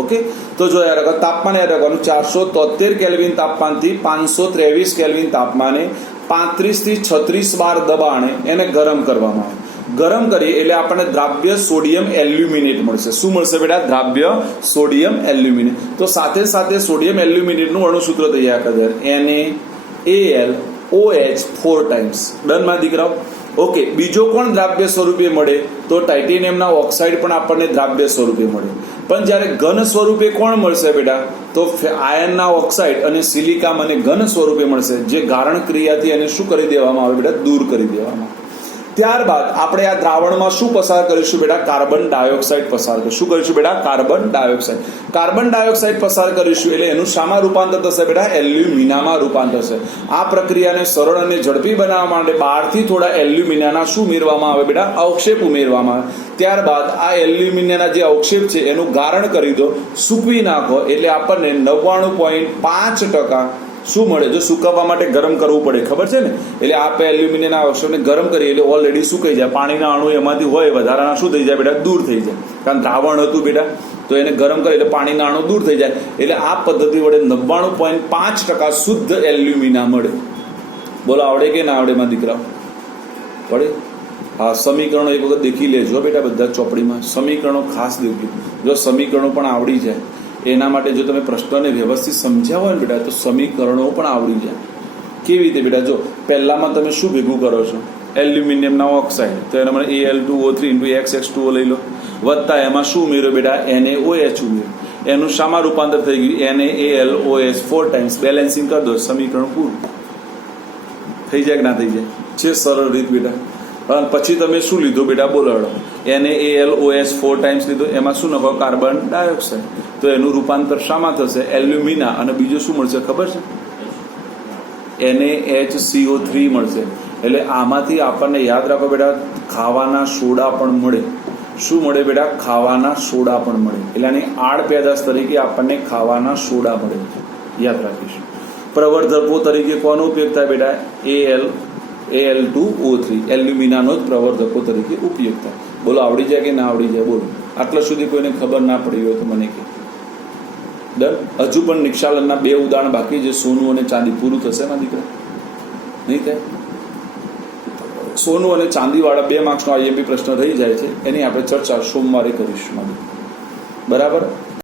ઓકે, તો જો યાદ રાખો, તાપમાન યાદ રાખવાનું 473 કેલ્વિન તાપમાનથી 523 કેલ્વિન તાપમાને 35 થી 36 બાર દબાણે એને ગરમ કરવામાં આવે. ગરમ કરીએ એટલે આપણને દ્રાવ્ય સોડિયમ એલ્યુમિનેટ મળશે. શું મળશે બેટા? દ્રાવ્ય સોડિયમ એલ્યુમિનેટ. તો સાથે સાથે સોડિયમ એલ્યુમિનેટનું અણુસૂત્ર તૈયાર કરે, NaAlOH 4 ટાઈમ્સ. ડન માં દીકરાઓ? ઓકે, બીજો કોણ દ્રાવ્ય સ્વરૂપે મળે? તો ટાઇટેનિયમના ઓક્સાઇડ પણ આપણને દ્રાવ્ય સ્વરૂપે મળે. પણ જ્યારે ઘન સ્વરૂપે કોણ મળશે બેટા? તો આયર્નના ઓક્સાઇડ અને સિલિકા મને ઘન સ્વરૂપે મળશે, જે ગારણ ક્રિયાથી એને શું કરી દેવામાં આવે બેટા? દૂર કરી દેવામાં આવે. ત્યારબાદ આપણે આ દ્રાવણમાં શું પસાર કરીશું બેટા? કાર્બન ડાયોક્સાઇડ પસાર કરીશું. શું કરીશું બેટા? Carbon dioxide. કાર્બન ડાયોક્સાઇડ પસાર કરીશું એટલે એનું શામાં રૂપાંતર થશે બેટા? એલ્યુમિનામાં રૂપાંતર થશે. આ પ્રક્રિયાને સરળ અને ઝડપી બનાવવા માટે બહારથી થોડા એલ્યુમિનાના શું ઉમેરવામાં આવે બેટા? અવક્ષેપ ઉમેરવામાં આવે. ત્યારબાદ આ એલ્યુમિનિયમના જે અવક્ષેપ છે એનું ગારણ કરી દો, સૂકવી નાખો એટલે આપણને 99.5% શું મળે? જો સુકવવા માટે ગરમ કરવું પડે, ખબર છે ને? એટલે આપણે એલ્યુમિનિયમના અવક્ષેપને ગરમ કરીએ એટલે ઓલરેડી સુકાઈ જાય. પાણીના અણુ એમાંથી હોય વધારાના શું થઈ જાય બેટા? દૂર થઈ જાય. કારણ દ્રાવણ હતું બેટા, તો એને ગરમ કરે એટલે પાણીના અણુ દૂર થઈ જાય. એટલે આ પદ્ધતિ વડે 99.5% શુદ્ધ એલ્યુમિના મળે. બોલો, આવડે કે ના આવડે માં દીકરા? પડે? હા, સમીકરણો એક વખત દેખી લેજો બેટા, બધા ચોપડીમાં સમીકરણો ખાસ દેખી. જો સમીકરણો પણ આવડી જાય એના માટે જો તમે પ્રશ્નને વ્યવસ્થિત સમજ્યા હોય ને બેટા, તો સમીકરણો પણ આવડી જાય. કેવી રીતે બેટા? જો પહેલામાં તમે શું ભેગું કરો છો? એલ્યુમિનિયમના ઓક્સાઇડ, તો એના માટે Al2O3 × XX2O લઈ લો, વત્તા એમાં શું ઉમેર્યો બેટા? NaOH ઉમેર્યો. એનું શામાં રૂપાંતર થઈ ગયું? NaAlOH 4 times. બેલેન્સિંગ કરી દો, સમીકરણ પૂરું થઈ જાય કે ના થઈ જાય? છે સરળ રીત બેટા. અને પછી તમે શું લીધું બેટા? બોલો, NaAlOH 4 ટાઈમ્સ લીધો, એમાં શું નખો? Carbon dioxide. તો એનું રૂપાંતર શામાં થશે? એલ્યુમિના. અને બીજું શું મળશે ખબર છે? NaHCO3 મળશે. એટલે આમાંથી આપણને યાદ રાખો બેટા, ખાવાના સોડા પણ મળે. શું મળે બેટા? ખાવાના સોડા પણ મળે. એટલે આની આડ પેદાશ તરીકે આપણને ખાવાના સોડા મળે. યાદ રાખીશું. પ્રવર્ધકો તરીકે કોનો ઉપયોગ થાય બેટા? Al2O3 એલ્યુમિનાનો જ પ્રવર્ધકો તરીકે ઉપયોગ થાય. બોલો, આવડી જાય કે ના આવડી જાય? બોલો, આટલા સુધી કોઈને ખબર ના પડી હોય તો મને કહે. ડન? હજુ પણ નિક્ષાલનના 2 ઉદાહરણ બાકી છે, સોનું અને ચાંદી. પૂરું થશે ના દીકરા? નહીં થાય? સોનું અને ચાંદી વાળા 2 માર્ક્સનો IMP પ્રશ્ન રહી જાય છે, એની આપણે ચર્ચા સોમવારે કરીશું. બરાબર?